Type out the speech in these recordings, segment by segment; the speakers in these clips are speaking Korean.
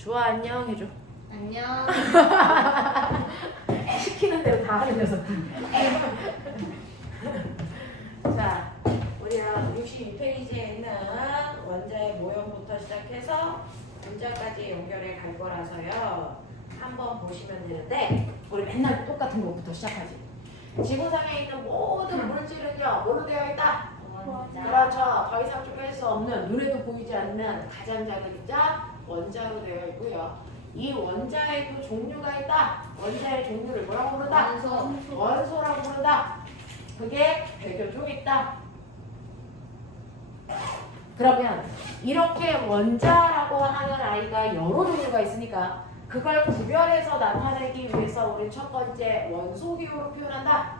주아 안녕 해줘. 안녕. 시키는 대로 다 하는 녀석. 자, 우리가 62페이지에 있는 원자의 모형부터 시작해서 분자까지 연결해 갈 거라서요. 한번 보시면 되는데 우리 맨날 똑같은 것부터 시작하지. 지구상에 있는 모든 물질은요, 뭐로 되어 있다? 그렇죠. 더 이상 쪼갤 수 없는, 눈에도 보이지 않는 가장 작은 입자 원자로 되어 있고요. 이 원자에도 종류가 있다. 원자의 종류를 뭐라고 부른다? 원소라고 부른다. 그게 100여 종 있다. 그러면 이렇게 원자라고 하는 아이가 여러 종류가 있으니까 그걸 구별해서 나타내기 위해서 우리 첫 번째 원소 기호로 표현한다.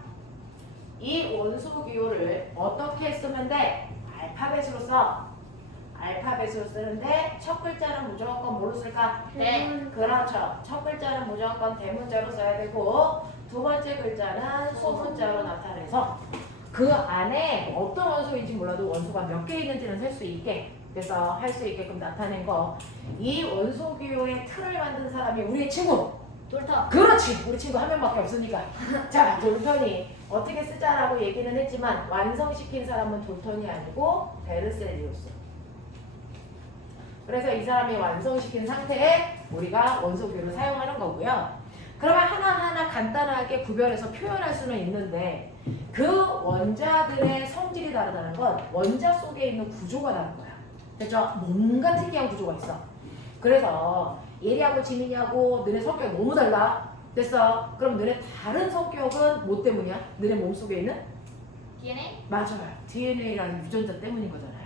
이 원소 기호를 어떻게 쓰면 돼? 알파벳으로 써. 알파벳으로 쓰는데 첫 글자는 무조건 뭐로 쓸까? 네. 그렇죠. 첫 글자는 무조건 대문자로 써야 되고 두 번째 글자는 소문자로 나타내서 그 안에 어떤 원소인지 몰라도 원소가 몇 개 있는지는 셀 수 있게, 그래서 할 수 있게끔 나타낸 거. 이 원소 기호의 틀을 만든 사람이 우리의 친구. 돌터. 그렇지. 우리 친구 한 명밖에 없으니까. 자, 돌턴이 어떻게 쓰자라고 얘기는 했지만 완성시킨 사람은 돌턴이 아니고 베르셀리우스. 그래서 이 사람이 완성시킨 상태에 우리가 원소기호를 사용하는 거고요. 그러면 하나하나 간단하게 구별해서 표현할 수는 있는데 그 원자들의 성질이 다르다는 건 원자 속에 있는 구조가 다른 거야. 됐죠? 뭔가 특이한 구조가 있어. 그래서 예리하고 지민이하고 너네 성격이 너무 달라. 됐어? 그럼 너네 다른 성격은 뭐 때문이야? 너네 몸속에 있는? DNA? 맞아요. DNA라는 유전자 때문인 거잖아요.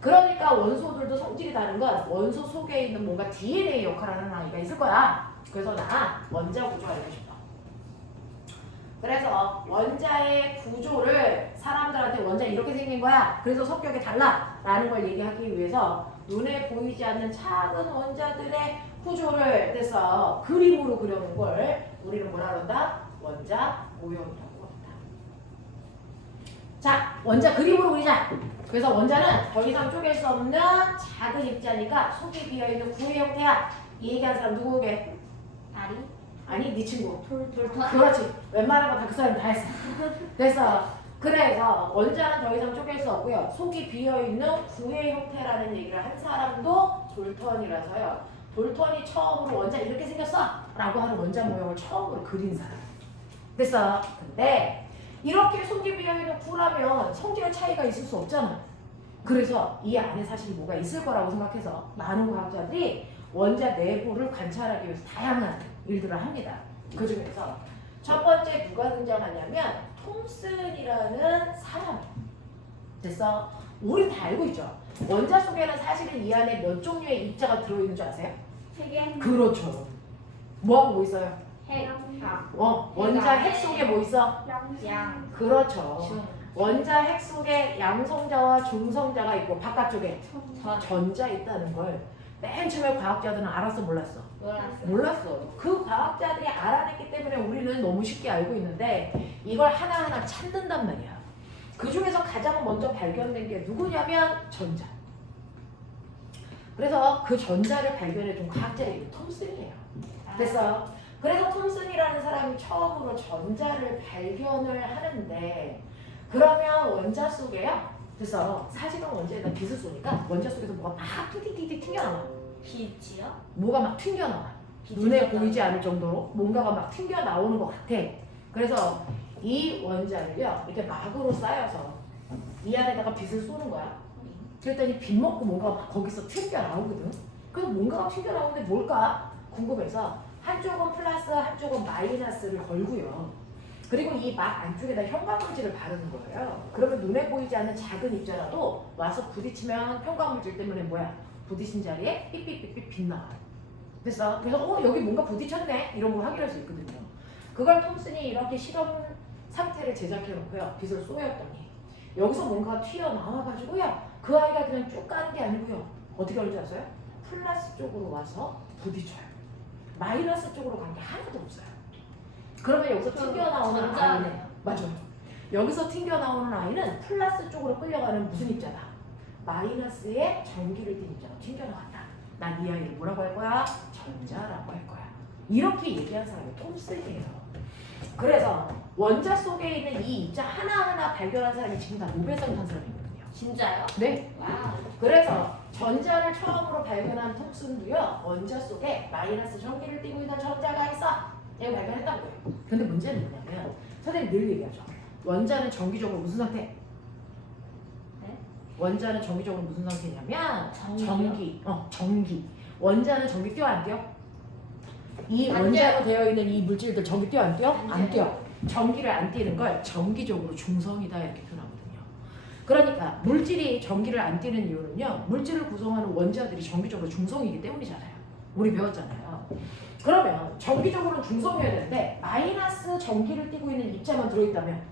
그러니까 원소들도 성질이 다른 건 원소 속에 있는 뭔가 DNA 역할을 하는 아이가 있을 거야. 그래서 나 원자 구조 알고 싶어. 그래서 원자의 구조를 사람들한테 원자 이렇게 생긴 거야. 그래서 성격이 달라. 라는 걸 얘기하기 위해서 눈에 보이지 않는 작은 원자들의 구조를 떼서 그림으로 그려놓은 걸 우리는 뭐라 그런다? 원자 모형이라고 합니다. 자, 원자 그림으로 그리자. 그래서 원자는 더 이상 쪼갤 수 없는 작은 입자니까 속이 비어있는 구의 형태야. 이 얘기한 사람 누구게? 다리? 아니, 네 친구. 돌터. 그렇지. 웬만한 거 다 그 사람이 다 했어. 됐어. 그래서 원자는 더 이상 쪼갤 수 없고요. 속이 비어있는 구의 형태라는 얘기를 한 사람도 돌턴이라서요. 돌턴이 처음으로 원자 이렇게 생겼어 라고 하는 원자 모형을 처음으로 그린 사람. 됐어. 근데 이렇게 속이 비어있는 구라면 성질의 차이가 있을 수 없잖아. 그래서 이 안에 사실 뭐가 있을 거라고 생각해서 많은 과학자들이 원자 내부를 관찰하기 위해서 다양한 일들을 합니다. 그 중에서 첫 번째 누가 등장하냐면 톰슨이라는 사람. 됐어? 우리 다 알고 있죠? 원자 속에는 사실은 이 안에 몇 종류의 입자가 들어있는 줄 아세요? 세 개. 그렇죠. 뭐하고 뭐 있어요? 핵. 원자 핵 속에 뭐 있어? 양. 그렇죠. 중. 원자 핵 속에 양성자와 중성자가 있고 바깥쪽에 전. 전자 있다는 걸 맨 처음에 과학자들은 알았어 몰랐어? 몰랐어. 몰랐어. 그 과학자들이 알아냈기 때문에 우리는 너무 쉽게 알고 있는데 이걸 하나하나 찾는단 말이야. 그 중에서 가장 먼저 발견된 게 누구냐면 전자. 그래서 그 전자를 발견해준 과학자 이름이 톰슨이에요. 됐어요? 그래서 톰슨이라는 사람이 처음으로 전자를 발견을 하는데 그러면 원자 속에요. 그래서 사실은 원자에다 빛을 쏘니까 원자 속에서 뭐가 막 튀튀튀 튕겨나와. 빛이요? 뭐가 막 튕겨나와. 눈에 보이지 않을 정도로 뭔가가 막 튕겨나오는 것 같아. 그래서 이 원자를요 이렇게 막으로 쌓여서 이 안에다가 빛을 쏘는 거야. 그랬더니 빛 먹고 뭔가가 막 거기서 튕겨나오거든. 그래서 뭔가가 튕겨나오는데 뭘까 궁금해서 한쪽은 플러스 한쪽은 마이너스를 걸고요. 그리고 이 막 안쪽에다 현관물질을 바르는 거예요. 그러면 눈에 보이지 않는 작은 입자라도 와서 부딪히면 현관물질 때문에 뭐야? 부딪힌 자리에 삐삐삐삐 빛 나와요. 됐어? 그래서 여기 뭔가 부딪혔네? 이런 걸 확인할 수 있거든요. 그걸 톰슨이 이렇게 실험 상태를 제작해 놓고요. 빛을 쏘였더니 여기서 뭔가 튀어나와가지고요. 그 아이가 그냥 쭉 가는 게 아니고요. 어떻게 하는지 아세요? 플러스 쪽으로 와서 부딪혀요. 마이너스 쪽으로 간 게 하나도 없어요. 그러면 여기서 튕겨나오는 아이는 맞아요. 여기서 튕겨나오는 아이는 플러스 쪽으로 끌려가는 무슨 입자다? 마이너스에 전기를 띤 입자가 튕겨나왔다. 난 이 아이를 뭐라고 할 거야? 전자라고 할 거야. 이렇게 얘기한 사람이 톰슨이에요. 그래서 원자 속에 있는 이 입자 하나하나 발견한 사람이 지금 다 노벨상 탄 사람이거든요. 진짜요? 네. 와우. 그래서 전자를 처음으로 발견한 톰슨도요. 원자 속에 마이너스 전기를 띠고 있는 전자가 있어. 이거 발견했다고요. 근데 문제는 뭐냐면 선생님 늘 얘기하죠. 원자는 정기적으로 무슨 상태? 네? 원자는 정기적으로 무슨 상태냐면 전기요? 전기. 원자는 전기 뛰어 안 뛰어? 이 안 원자로 되어 있는 이 물질들 전기 뛰어 안 뛰어? 안 안 뛰어. 전기를 안 띠는 걸 정기적으로 중성이다 이렇게 표현하거든요. 그러니까 물질이 전기를 안 띠는 이유는요. 물질을 구성하는 원자들이 정기적으로 중성이기 때문이잖아요. 우리 배웠잖아요. 그러면 정기적으로는 중성이어야 되는데 마이너스 전기를 띠고 있는 입자만 들어있다면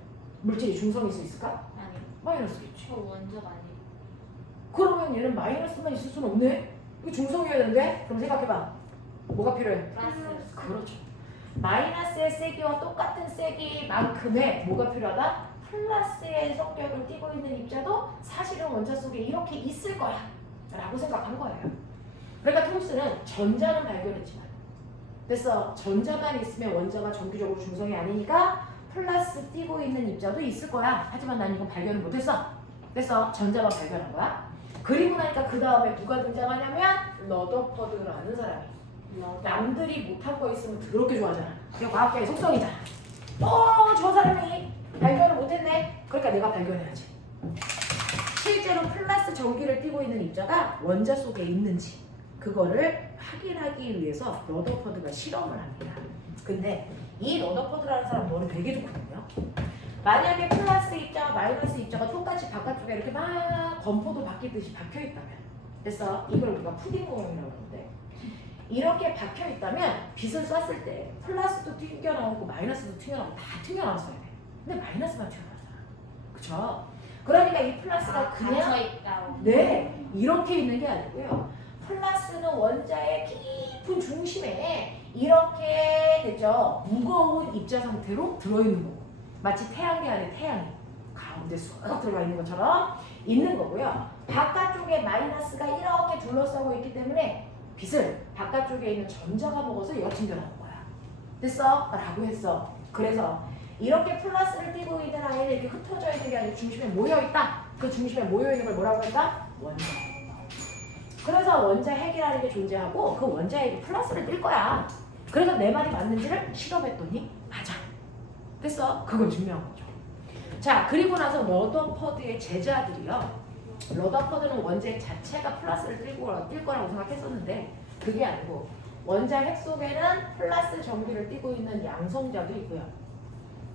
물질이 중성일 수 있을까? 아니요. 마이너스겠지. 저 원자가 아니에요. 그러면 얘는 마이너스만 있을 수는 없네? 이거 중성이어야 되는데? 그럼 생각해봐. 뭐가 필요해? 플러스. 그렇죠. 마이너스의 세기와 똑같은 세기만큼의 뭐가 필요하다? 플러스의 성격을 띠고 있는 입자도 사실은 원자 속에 이렇게 있을 거야 라고 생각한 거예요. 그러니까 톰슨은 전자는 발견했지만 그래서 전자만 있으면 원자가 정기적으로 중성이 아니니까 플러스 띠고 있는 입자도 있을 거야. 하지만 난 이건 발견을 못했어. 그래서 전자만 발견한 거야. 그리고 나니까 그 다음에 누가 등장하냐면 러더퍼드라는 사람이. 남들이 못한 거 있으면 더럽게 좋아하잖아. 그게 과학계의 속성이잖아. 저 사람이 발견을 못했네. 그러니까 내가 발견해야지. 실제로 플러스 전기를 띠고 있는 입자가 원자 속에 있는지 그거를 확인하기 위해서 러더퍼드가 실험을 합니다. 근데 이 러더퍼드라는 사람 머리 되게 좋거든요. 만약에 플러스 입자와 마이너스 입자가 똑같이 바깥쪽에 이렇게 막 건포도 바뀌듯이 박혀있다면 그래서 이걸 우리가 푸딩 모형이라고 하는데 이렇게 박혀있다면 빛을 쐈을 때 플러스도 튕겨나오고 마이너스도 튕겨나오고 다 튕겨나왔어야 돼. 근데 마이너스만 튀어나왔잖아. 그쵸? 그러니까 이 플러스가 그냥 갇혀있다고. 네 이렇게 있는 게 아니고요. 플러스는 원자의 깊은 중심에 이렇게 됐죠. 무거운 입자 상태로 들어있는 거고 마치 태양계 안에 태양이 가운데 쑥 들어가 있는 것처럼 있는 거고요. 바깥쪽에 마이너스가 이렇게 둘러싸고 있기 때문에 빛을 바깥쪽에 있는 전자가 먹어서 얘가 튕겨나온 거야. 됐어? 라고 했어. 그래서 이렇게 플러스를 띠고 있는 아이는 이렇게 흩어져 있는 게 아니고 중심에 모여있다. 그 중심에 모여있는 걸 뭐라고 할까? 원자. 그래서 원자 핵이라는 게 존재하고 그 원자 핵이 플러스를 띨 거야. 그래서 내 말이 맞는지를 실험했더니 맞아. 됐어? 그걸 증명한 거죠. 자, 그리고 나서 러더퍼드의 제자들이요. 러더퍼드는 원자 핵 자체가 플러스를 띨 거라고 생각했었는데 그게 아니고 원자 핵 속에는 플러스 전기를 띠고 있는 양성자도 있고요.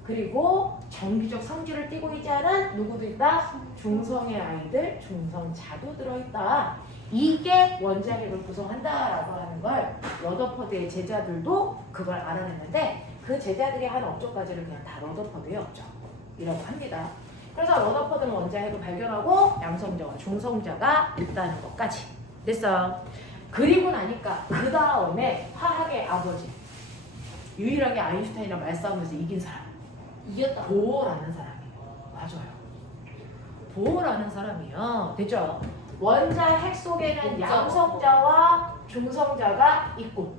그리고 정기적 성질을 띠고 있지 않은 누구도 있다? 중성의 아이들, 중성자도 들어있다. 이게 원자 핵을 구성한다라고 하는 걸 러더퍼드의 제자들도 그걸 알아냈는데 그 제자들이 한 업적까지를 그냥 다 러더퍼드의 업적이라고 합니다. 그래서 러더퍼드는 원자 핵을 발견하고 양성자와 중성자가 있다는 것까지 됐어. 그리고 나니까 그 다음에 화학의 아버지 유일하게 아인슈타인이랑 말싸움에서 이긴 사람 이겼다. 보어라는 사람이에요. 맞아요. 보어라는 사람이요. 됐죠? 원자 핵 속에는 양성자와 중성자가 있고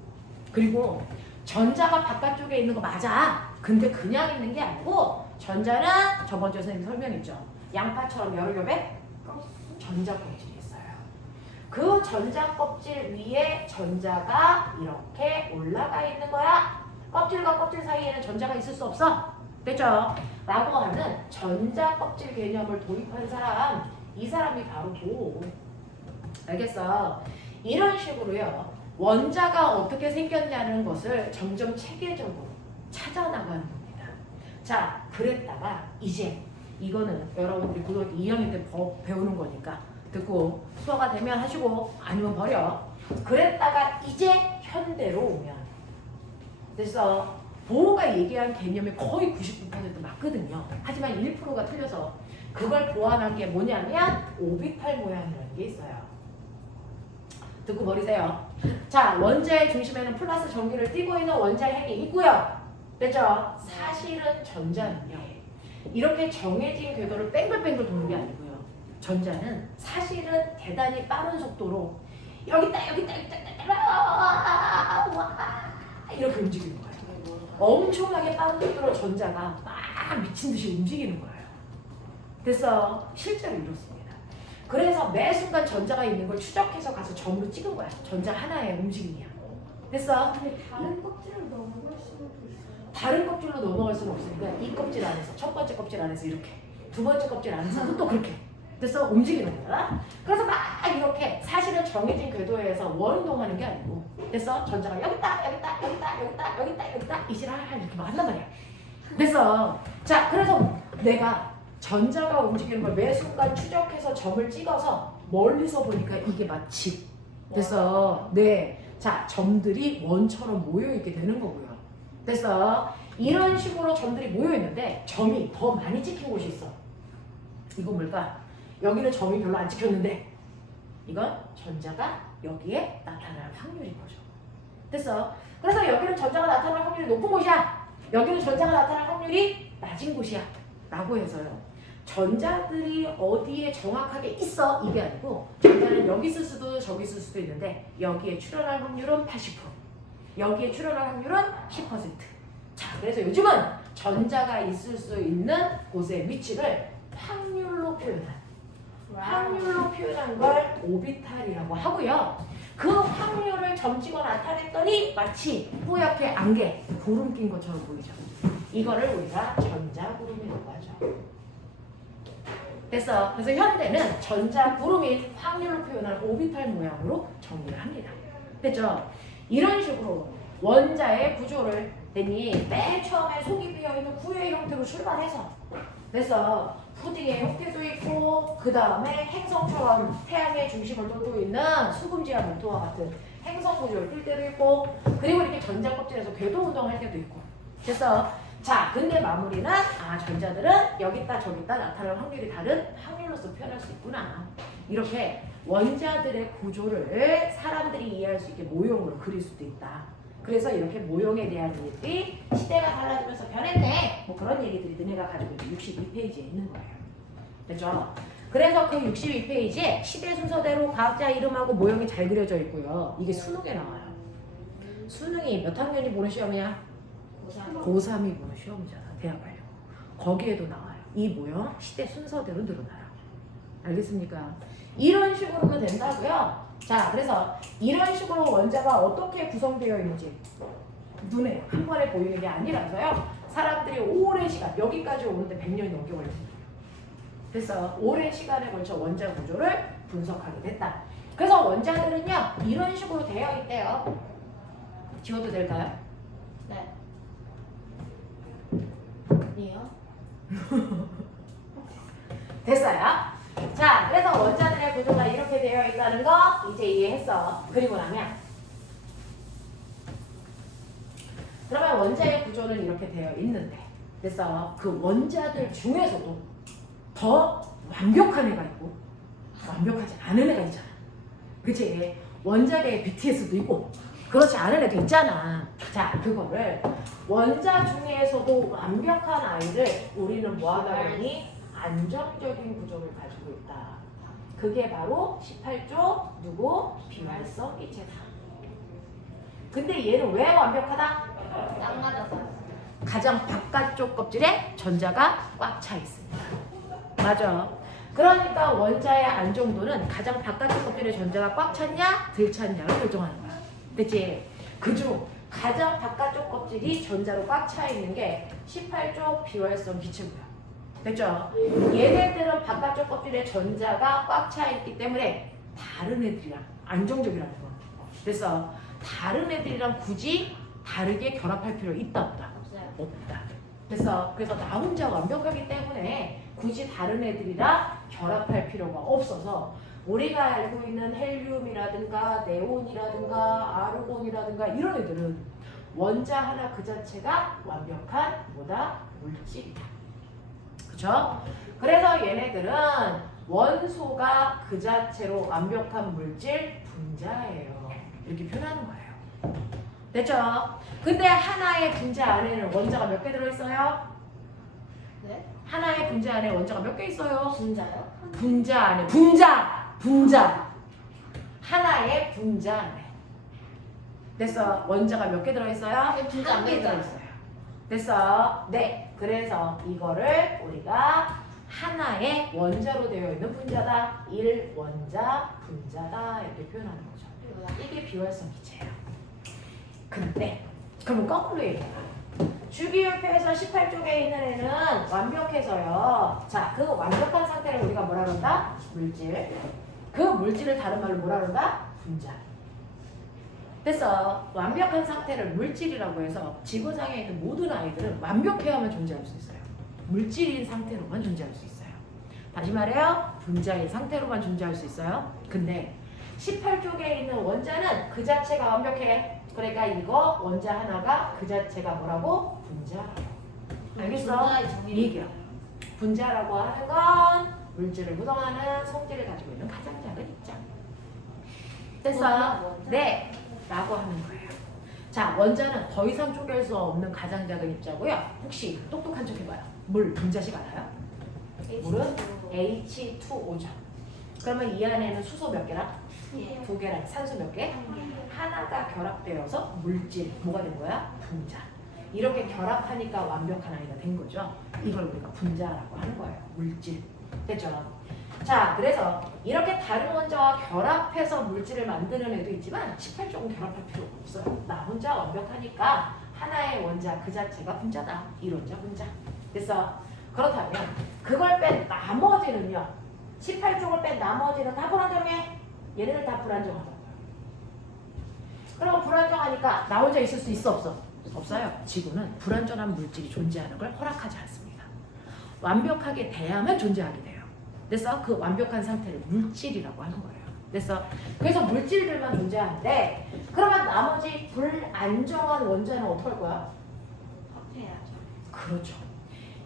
그리고 전자가 바깥쪽에 있는 거 맞아. 근데 그냥 있는 게 아니고 전자는 저번 주에 선생님 설명했죠. 양파처럼 여러 겹의 전자 껍질이 있어요. 그 전자 껍질 위에 전자가 이렇게 올라가 있는 거야. 껍질과 껍질 사이에는 전자가 있을 수 없어. 됐죠? 라고 하는 전자 껍질 개념을 도입한 사람, 이 사람이 바로 보호. 알겠어? 이런 식으로요. 원자가 어떻게 생겼냐는 것을 점점 체계적으로 찾아나가는 겁니다. 자, 그랬다가 이제 이거는 여러분들이 고등학교 2학년 때 법 배우는 거니까 듣고 수화가 되면 하시고 아니면 버려. 그랬다가 이제 현대로 오면 그래서 보호가 얘기한 개념이 거의 99% 맞거든요. 하지만 1%가 틀려서 그걸 보완한 게 뭐냐면 오비탈 모양이라는 게 있어요. 듣고 버리세요. 자, 원자의 중심에는 플러스 전기를 띠고 있는 원자 핵이 있고요. 됐죠? 사실은 전자는요. 이렇게 정해진 궤도를 뺑글뺑글 도는 게 아니고요. 전자는 사실은 대단히 빠른 속도로 여기 있다 여기 있다 여기 있다 와 이렇게 움직이는 거예요. 엄청나게 빠른 전자가 막 미친 듯이 움직이는 거예요. 그래서 실제로 이렇습니다. 그래서 매 순간 전자가 있는 걸 추적해서 가서 점으로 찍은 거야. 전자 하나의 움직임이야. 됐어? 근데 다른 껍질을 넘어갈 수도 있어요. 다른 껍질로 넘어갈 수는 없으니까 이 껍질 안에서 첫 번째 껍질 안에서 이렇게 두 번째 껍질 안에서 또 그렇게 됐어? 움직이는 거야. 그래서 막 이렇게 사실은 정해진 궤도에서 원동하는 게 아니고 됐어? 전자가 여기 있다 여기 있다 여기 있다 여기 있다 여기 있다 여기 있다 이시라 이렇게 막 한단 말이야. 됐어? 자 그래서 내가 전자가 움직이는 걸 매 순간 추적해서 점을 찍어서 멀리서 보니까 이게 마치 됐어? 네. 자 점들이 원처럼 모여있게 되는 거고요. 됐어? 이런 식으로 점들이 모여있는데 점이 더 많이 찍힌 곳이 있어. 이건 뭘까? 여기는 점이 별로 안 찍혔는데 이건 전자가 여기에 나타날 확률인 거죠. 됐어? 그래서 여기는 전자가 나타날 확률이 높은 곳이야. 여기는 전자가 나타날 확률이 낮은 곳이야. 라고 해서요. 전자들이 어디에 정확하게 있어 이게 아니고 전자는 여기 있을 수도 저기 있을 수도 있는데 여기에 출현할 확률은 80%, 여기에 출현할 확률은 10%. 자, 그래서 요즘은 전자가 있을 수 있는 곳의 위치를 확률로 표현한 걸 오비탈이라고 하고요. 그 확률을 점찍어 나타냈더니 마치 뿌옇게 안개, 구름 낀 것처럼 보이죠. 이거를 우리가 전자구름이라고 하죠. 됐어. 그래서 현대는 전자구름인 확률로 표현한 오비탈 모양으로 정리를 합니다. 됐죠? 이런 식으로 원자의 구조를 됐니? 맨 처음에 속이 비어있는 구의 형태로 출발해서 그래서 푸딩의 형태도 있고 그 다음에 행성처럼 태양의 중심을 돌고 있는 수금지와 목토와 같은 행성 구조를 뜰 때도 있고 그리고 이렇게 전자 껍질에서 궤도 운동할 때도 있고 됐어. 자, 근데 마무리는 전자들은 여기 있다 저기 있다 나타날 확률이 다른 확률로서 표현할 수 있구나. 이렇게 원자들의 구조를 사람들이 이해할 수 있게 모형으로 그릴 수도 있다. 그래서 이렇게 모형에 대한 얘기들이 시대가 달라지면서 변했네. 뭐 그런 얘기들이 너네가 가지고 있는 62페이지에 있는 거예요. 됐죠? 그래서 그 62페이지에 시대 순서대로 과학자 이름하고 모형이 잘 그려져 있고요. 이게 수능에 나와요. 수능이 몇 학년이 보는 시험이야? 고3이 보는 시험이잖아. 대학 가려고. 거기에도 나와요. 이 모형 시대 순서대로 늘어나요. 알겠습니까? 이런 식으로는 된다고요. 자, 그래서 이런 식으로 원자가 어떻게 구성되어 있는지 눈에 한 번에 보이는 게 아니라서요. 사람들이 오랜 시간, 여기까지 오는데 100년이 넘게 걸렸습니다. 그래서 오랜 시간에 걸쳐 원자 구조를 분석하게 됐다. 그래서 원자들은요, 이런 식으로 되어 있대요. 지워도 될까요? 네. 아니요. 됐어요. 자, 그래서 원자들의 구조가 이렇게 되어 있다는 거 이제 이해했어. 그리고 나면 그러면 원자의 구조는 이렇게 되어 있는데 그래서 그 원자들 중에서도 더 완벽한 애가 있고 완벽하지 않은 애가 있잖아. 그치? 원자계의 BTS도 있고 그렇지 않은 애도 있잖아. 자, 그거를 원자 중에서도 완벽한 아이를 우리는 뭐하다 보니 안정적인 구조를 가지고 있다. 그게 바로 18조 누구? 비활성 이체다. 근데 얘는 왜 완벽하다? 딱 맞아서. 가장 바깥쪽 껍질에 전자가 꽉 차 있습니다. 맞아. 그러니까 원자의 안정도는 가장 바깥쪽 껍질에 전자가 꽉 찼냐 덜 찼냐를 결정하는 거야. 그치? 그중 가장 바깥쪽 껍질이 전자로 꽉 차 있는 게 18조 비활성 기체고요. 됐죠? 얘네들은 바깥쪽 껍질에 전자가 꽉 차 있기 때문에 다른 애들이랑 안정적이라는 거. 그래서 다른 애들이랑 굳이 다르게 결합할 필요 있다 없다? 없어요. 없다. 그래서 나 혼자 완벽하기 때문에 굳이 다른 애들이랑 결합할 필요가 없어서 우리가 알고 있는 헬륨이라든가 네온이라든가 아르곤이라든가 이런 애들은 원자 하나 그 자체가 완벽한 뭐다? 물질이다. 그쵸? 그래서 얘네들은 원소가 그 자체로 완벽한 물질 분자예요. 이렇게 표현하는 거예요. 됐죠? 근데 하나의 분자 안에는 원자가 몇 개 들어있어요? 네? 하나의 분자 안에 원자가 몇 개 있어요? 진짜요? 분자 안에 분자 하나의 분자 안에. 됐어. 원자가 몇 개 들어있어요? 분자 한 개 몇 개다? 들어있어요. 됐어. 네. 그래서 이거를 우리가 하나의 원자로 되어 있는 분자다. 1원자 분자다. 이렇게 표현하는 거죠. 이게 비활성 기체예요. 근데 그러면 거꾸로 얘기해봐. 주기율표에서 18쪽에 있는 애는 완벽해서요. 자, 그 완벽한 상태를 우리가 뭐라 그런다? 물질. 그 물질을 다른 말로 뭐라 그런다? 분자. 됐어. 완벽한 상태를 물질이라고 해서 지구상에 있는 모든 아이들은 완벽해야만 존재할 수 있어요. 물질인 상태로만 존재할 수 있어요. 다시 말해요. 분자인 상태로만 존재할 수 있어요. 근데 18쪽에 있는 원자는 그 자체가 완벽해. 그러니까 이거 원자 하나가 그 자체가 뭐라고? 분자라고. 알겠어? 이 얘기야. 분자라고 하는 건 물질을 구성하는 성질을 가지고 있는 가장 작은 입장. 됐어? 네. 라고 하는 거예요. 자, 원자는 더 이상 쪼갤 수 없는 가장 작은 입자고요. 혹시 똑똑한 척 해봐요. 물 분자식 알아요? 물은 H2O죠. 그러면 이 안에는 수소 몇 개랑? 예. 2개랑 산소 몇 개? 한 개. 하나가 결합되어서 물질, 뭐가 된 거야? 분자. 이렇게 결합하니까 완벽한 아이가 된 거죠. 이걸 우리가 분자라고 하는 거예요. 물질. 됐죠? 자, 그래서 이렇게 다른 원자와 결합해서 물질을 만드는 애도 있지만 18쪽은 결합할 필요가 없어요. 나 혼자 완벽하니까 하나의 원자 그 자체가 분자다. 1원자 분자. 됐어? 그렇다면 그걸 뺀 나머지는요. 18쪽을 뺀 나머지는 다 불안정해. 얘네들 다 불안정하다. 그럼 불안정하니까 나 혼자 있을 수 있어 없어? 없어요. 지구는 불완전한 물질이 존재하는 걸 허락하지 않습니다. 완벽하게 돼야만 존재하게 돼요. 그래서 그 완벽한 상태를 물질이라고 하는 거예요. 그래서 물질들만 존재하는데 그러면 나머지 불안정한 원자는 어떻게 할 거야? 합해야죠. 그렇죠.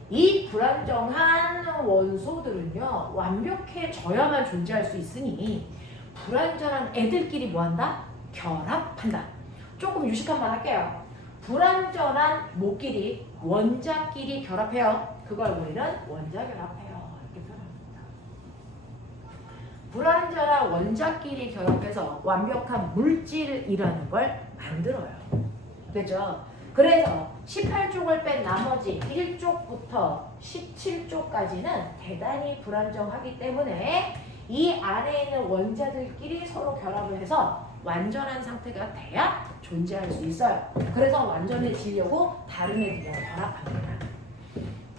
이 불안정한 원소들은요 완벽해져야만 존재할 수 있으니 불완전한 애들끼리 뭐한다? 결합한다. 조금 유식한 말 할게요. 불완전한 모끼리 원자끼리 결합해요. 그걸 우리는 원자 결합해요. 이렇게 표현합니다. 불완전한 원자끼리 결합해서 완벽한 물질이라는 걸 만들어요. 되죠? 그래서 18쪽을 뺀 나머지 1쪽부터 17쪽까지는 대단히 불안정하기 때문에 이 안에 있는 원자들끼리 서로 결합을 해서 완전한 상태가 돼야 존재할 수 있어요. 그래서 완전해지려고 다른 애들이랑 결합합니다.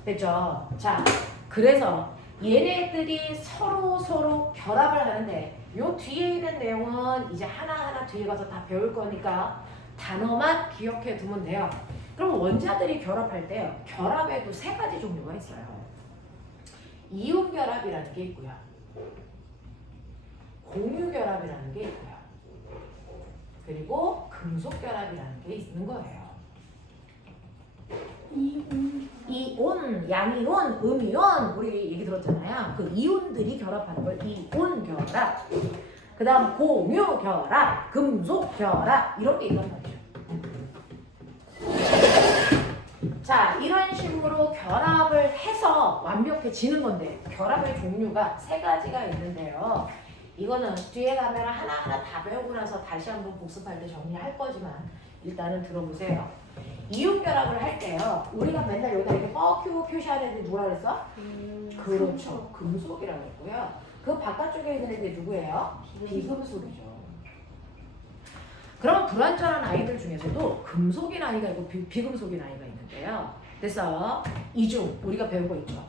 됐죠? 자, 그래서 얘네들이 서로 결합을 하는데 요 뒤에 있는 내용은 이제 하나하나 뒤에 가서 다 배울 거니까 단어만 기억해 두면 돼요. 그럼 원자들이 결합할 때요. 결합에도 세 가지 종류가 있어요. 이온 결합이라는 게 있고요. 공유 결합이라는 게 있고요. 그리고 금속 결합이라는 게 있는 거예요. 이온, 양이온, 음이온 우리 얘기 들었잖아요. 그 이온들이 결합하는 걸 이온 결합. 그 다음 공유 결합, 금속 결합 이런 게 있단 말이죠. 자, 이런 식으로 결합을 해서 완벽해지는 건데 결합의 종류가 세 가지가 있는데요. 이거는 뒤에 가면 하나하나 다 배우고 나서 다시 한번 복습할 때 정리할 거지만 일단은 들어보세요. 이온 결합을 할 때요. 우리가 맨날 여기다 이렇게 뻐큐 표시하는 애들이 뭐라 그랬어? 그렇죠. 금속이라고 했고요. 그 바깥쪽에 있는 애들이 누구예요? 비금속이죠. 그럼 불완전한 아이들 중에서도 금속인 아이가 있고 비금속인 아이가 있는데요. 그래서 이중 우리가 배운 거 있죠.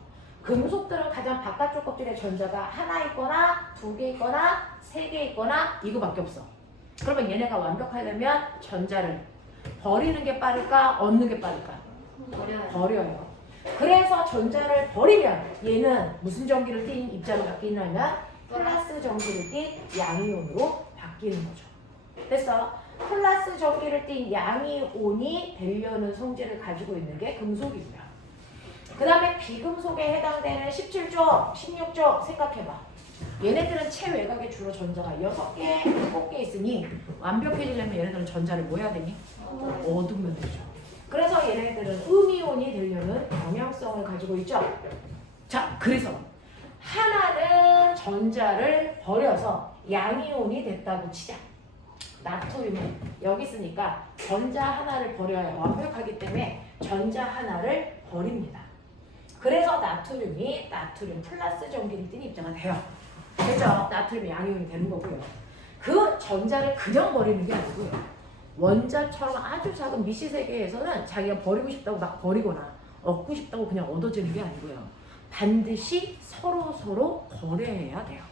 금속들은 가장 바깥쪽 껍질에 전자가 하나 있거나 두 개 있거나 세 개 있거나 이거밖에 없어. 그러면 얘네가 완벽하려면 전자를 버리는 게 빠를까 얻는 게 빠를까? 버려요. 그래서 전자를 버리면 얘는 무슨 전기를 띤 입자로 바뀌냐면 플러스 전기를 띤 양이온으로 바뀌는 거죠. 됐어? 플러스 전기를 띤 양이온이 되려는 성질을 가지고 있는 게 금속이고요. 그 다음에 비금속에 해당되는 17쪽, 16쪽 생각해봐. 얘네들은 체외곽에 주로 전자가 6개, 7개 있으니 완벽해지려면 얘네들은 전자를 뭐 해야 되니? 얻으면 되죠. 그래서 얘네들은 음이온이 되려는 경향성을 가지고 있죠. 자, 그래서 하나는 전자를 버려서 양이온이 됐다고 치자. 나트륨은 여기 있으니까 전자 하나를 버려야 완벽하기 때문에 전자 하나를 버립니다. 그래서 나트륨이 나트륨 플러스 전기를 띤 입자가 돼요. 그죠? 나트륨이 양이온이 되는 거고요. 그 전자를 그냥 버리는 게 아니고요. 원자처럼 아주 작은 미시 세계에서는 자기가 버리고 싶다고 막 버리거나 얻고 싶다고 그냥 얻어지는 게 아니고요. 반드시 서로 거래해야 돼요.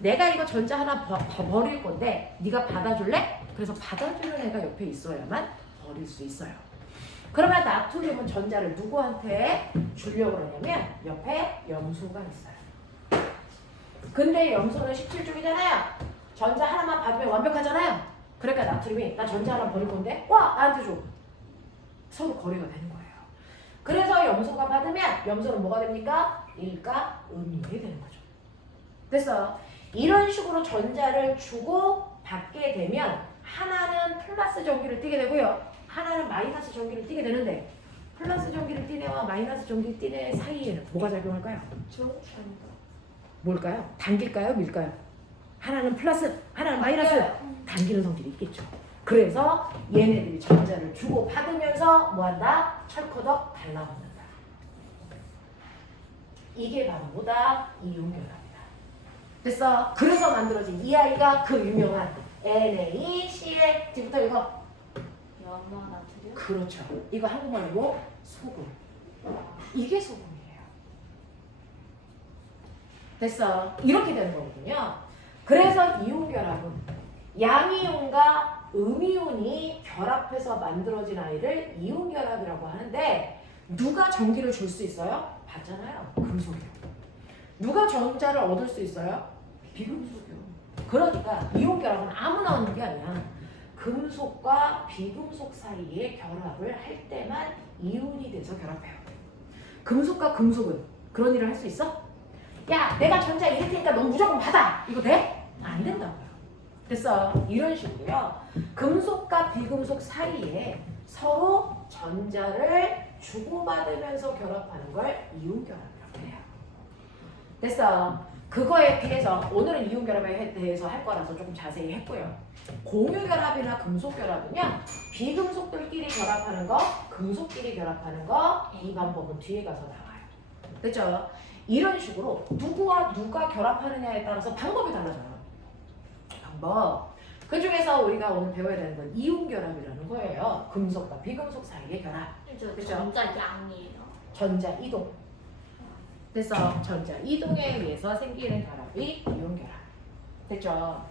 내가 이거 전자 하나 버릴 건데 네가 받아줄래? 그래서 받아주는 애가 옆에 있어야만 버릴 수 있어요. 그러면 나트륨은 전자를 누구한테 주려고 그러냐면 옆에 염소가 있어요. 근데 염소는 17쪽이잖아요. 전자 하나만 받으면 완벽하잖아요. 그러니까 나트륨이 나 전자 하나 버릴 건데 와 나한테 줘. 서로 거래가 되는 거예요. 그래서 염소가 받으면 염소는 뭐가 됩니까? 일가 음이온이 되는 거죠. 됐어. 이런 식으로 전자를 주고 받게 되면 하나는 플러스 전기를 띠게 되고요. 하나는 마이너스 전기를 띠게 되는데 플러스 전기를 띠는 애와 마이너스 전기를 띠는 애 사이에는 뭐가 작용할까요? 중추입니다. 뭘까요? 당길까요? 밀까요? 하나는 플러스, 하나는 마이너스. 당기는 성질이 있겠죠. 그래서 얘네들이 전자를 주고 받으면서 뭐한다? 철커덕 달라붙는다. 이게 바로 뭐다? 이온결합이다. 됐어? 그래서 만들어진 이 아이가 그 유명한 NaCl. 지금부터 이거 염화 나트륨. 그렇죠. 이거 한국말로 소금. 이게 소금이에요. 됐어? 이렇게 되는 거거든요. 그래서 이온결합은 양이온과 음이온이 결합해서 만들어진 아이를 이온결합이라고 하는데 누가 전기를 줄 수 있어요? 봤잖아요. 금속이요. 누가 전자를 얻을 수 있어요? 비금속이요. 그러니까 이온결합은 아무나 하는 게 아니야. 금속과 비금속 사이에 결합을 할 때만 이온이 돼서 결합해요. 금속과 금속은 그런 일을 할 수 있어? 야, 내가 전자 이럴 테니까 넌 무조건 받아. 이거 돼? 안 된다고요. 됐어. 이런 식으로요. 금속과 비금속 사이에 서로 전자를 주고받으면서 결합하는 걸 이온결합이라고 해요. 됐어. 그거에 비해서 오늘은 이온결합에 대해서 할 거라서 조금 자세히 했고요. 공유결합이나 금속결합은요. 비금속들끼리 결합하는 거, 금속끼리 결합하는 거, 이 방법은 뒤에 가서 나와요. 됐죠? 이런 식으로 누구와 누가 결합하느냐에 따라서 방법이 달라져요. 방법. 그 중에서 우리가 오늘 배워야 되는 건 이온결합이라는 거예요. 금속과 비금속 사이의 결합. 그죠? 그죠? 전자 양이에요. 전자 이동. 그래서 전자 이동에 의해서 생기는 결합이 이온결합. 됐죠?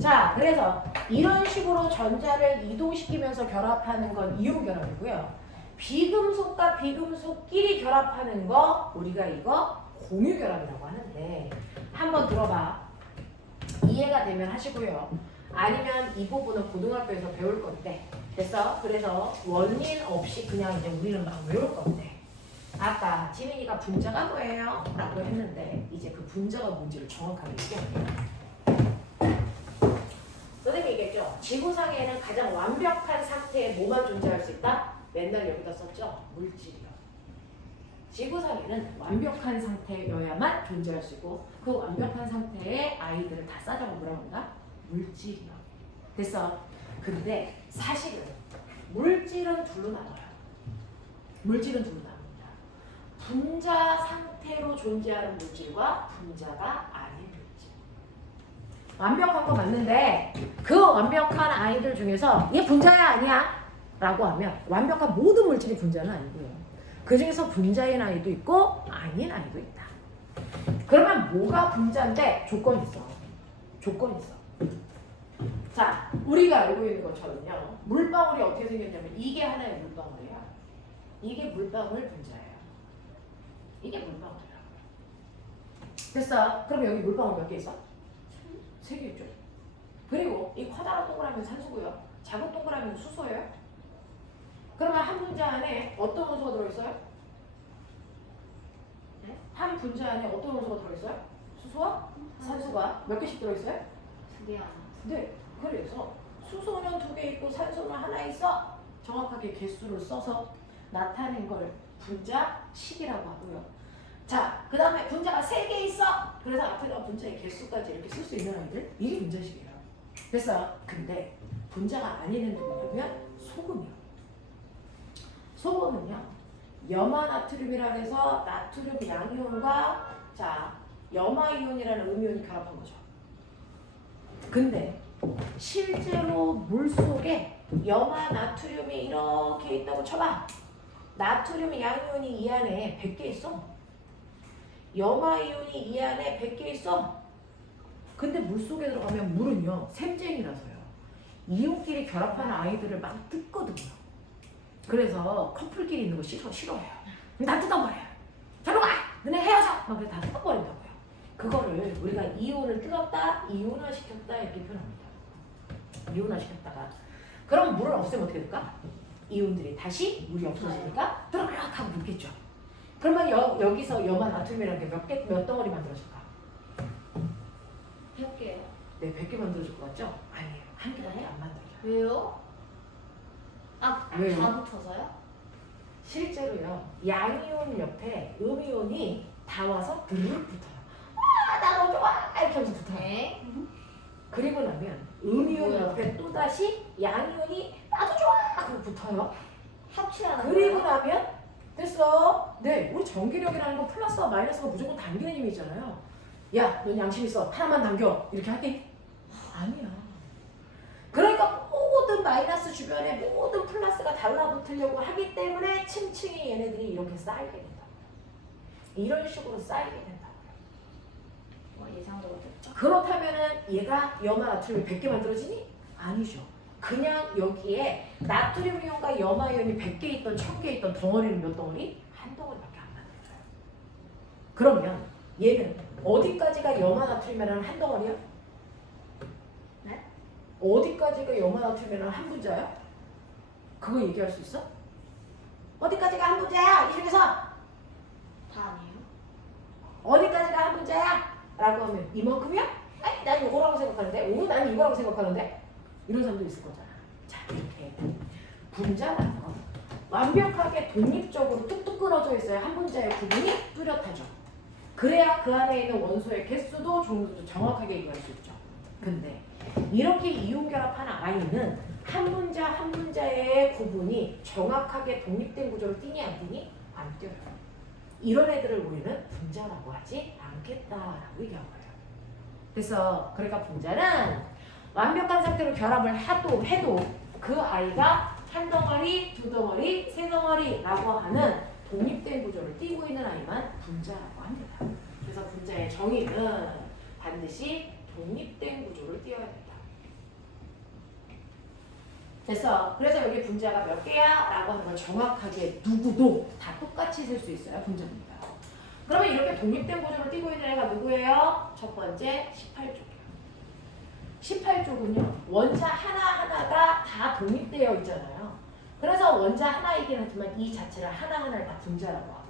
자, 그래서 이런 식으로 전자를 이동시키면서 결합하는 건 이온결합이고요. 비금속과 비금속끼리 결합하는 거 우리가 이거 공유결합이라고 하는데 한번 들어봐. 이해가 되면 하시고요. 아니면 이 부분은 고등학교에서 배울 건데 됐어? 그래서 원인 없이 그냥 이제 우리는 막 외울 건데 아까 지민이가 분자가 뭐예요? 라고 했는데 이제 그 분자가 뭔지를 정확하게 얘기할게요. 선생님이 얘기했죠? 지구상에는 가장 완벽한 상태에 뭐만 존재할 수 있다? 맨날 여기다 썼죠? 물질이요. 지구상에는 완벽한 상태여야만 존재할 수 있고 그 완벽한 상태의 아이들을 다 싸자고 뭐라고 한다? 물질이요. 됐어? 근데 사실은 물질은 둘로 나눠요. 물질은 둘로 나눕니다. 분자 상태로 존재하는 물질과 분자가 아닌 물질. 완벽한 거 맞는데 그 완벽한 아이들 중에서 얘 분자야 아니야? 라고 하면 완벽한 모든 물질이 분자는 아니고요. 그 중에서 분자인 아이도 있고 아닌 아이도 있다. 그러면 뭐가 분자인데 조건이 있어. 조건이 있어. 자, 우리가 알고 있는 것처럼요. 물방울이 어떻게 생겼냐면 이게 하나의 물방울이야. 이게 물방울 분자예요. 이게 물방울이야. 됐어. 그럼 여기 물방울 몇 개 있어? 3개 있죠. 그리고 이 커다란 동그라미는 산소고요. 작은 동그라미는 수소예요. 그러면 한 분자 안에 어떤 원소가 들어있어요? 네? 한 분자 안에 어떤 원소가 들어있어요? 수소와 산소가 몇 개씩 들어있어요? 2개. 네. 그래서 수소는 2개 있고 산소는 하나 있어. 정확하게 개수를 써서 나타낸 걸 분자식이라고 하고요. 자, 그 다음에 분자가 3개 있어. 그래서 앞에다 분자의 개수까지 이렇게 쓸 수 있는 아이들. 이게 분자식이에요. 됐어. 근데 분자가 아닌 애들 보면 소금이요. 소금은요. 염화나트륨이라 해서 나트륨 양이온과 자 염화이온이라는 음이온이 결합한 거죠. 근데 실제로 물 속에 염화나트륨이 이렇게 있다고 쳐봐. 나트륨 양이온이 이 안에 100개 있어. 염화이온이 이 안에 100개 있어. 근데 물 속에 들어가면 물은요 샘쟁이라서요. 이온끼리 결합하는 아이들을 막 뜯거든요. 그래서 커플끼리 있는 거 싫어해요. 다 뜯어버려요. 저로 가! 너네 헤어져! 막 그래 다 뜯어버린다고요. 그거를 우리가 이온을 뜯었다, 이온화시켰다 이렇게 표현합니다. 이온화시켰다가 그럼 물을 없애면 어떻게 될까? 이온들이 다시 물이 없어지니까 드르륵 하고 붙겠죠. 그러면 여기서 염화 나트륨이라는 게 몇 덩어리 만들어질까? 100개요. 네, 100개 만들어질 것 같죠? 아니에요. 한 개밖에 안 만들어져요. 왜요? 아, 왜요? 다 붙어서요? 실제로요. 양이온 옆에 음이온이 다 와서 드르륵 붙어요. 와, 나 너 좋아! 이렇게 하면서 붙어요. 네. 그리고 나면 음이온 뭐야? 옆에 또다시 양이온이 나도 좋아! 하고 붙어요. 합치하는 그리고 거예요? 나면 됐어. 네, 우리 전기력이라는 건 플러스와 마이너스가 무조건 당기는 힘이 있잖아요. 야, 넌 양심 있어. 하나만 당겨. 이렇게 할게. 아니야. 그러니까 모든 마이너스 주변에 모든 플러스가 달라붙으려고 하기 때문에 층층이 얘네들이 이렇게 쌓이게 된다. 이런 식으로 쌓이게 된다. 예상도 못했죠. 그렇다면은 얘가 염화나트륨이 100개 만들어지니? 아니죠. 그냥 여기에 나트륨 이온과 염화 이온이 100개 있던 1000개 있던 덩어리는 몇 덩어리? 한 덩어리밖에 안 만들어요. 그러면 얘는 어디까지가 염화나트륨이라는 한 덩어리야? 네? 어디까지가 염화나트륨이라는 한 분자야? 그거 얘기할 수 있어? 어디까지가 한 분자야? 이 중에서 다 아니에요? 어디까지가 한 분자야? 라고 하면 이만큼이야? 아니 난 이거라고 생각하는데 난 이거라고 생각하는데 이런 사람도 있을 거잖아. 자 이렇게 분자라는 건 완벽하게 독립적으로 뚝뚝 끊어져 있어야 한 분자의 구분이 뚜렷하죠. 그래야 그 안에 있는 원소의 개수도 종류도 정확하게 얘기할 수 있죠. 근데 이렇게 이온 결합한 아이는 한 분자 한 분자의 구분이 정확하게 독립된 구조로 띄니 안 띄니? 안 띄어요. 이런 애들을 우리는 분자라고 하지 않겠다라고 얘기한 거예요. 그래서 그러니까 분자는 완벽한 상태로 결합을 해도 그 아이가 한 덩어리, 두 덩어리, 세 덩어리라고 하는 독립된 구조를 띄고 있는 아이만 분자라고 합니다. 그래서 분자의 정의는 반드시 독립된 구조를 띄어야 된다. 됐어. 그래서 여기 분자가 몇 개야? 라고 하는 걸 정확하게 누구도 다 똑같이 셀 수 있어야 분자입니다. 그러면 이렇게 독립된 구조를 띄고 있는 애가 누구예요? 첫 번째 18쪽이에요. 18쪽은요. 원자 하나하나가 다 독립되어 있잖아요. 그래서 원자 하나이긴 하지만 이 자체를 하나하나를 다 분자라고 하고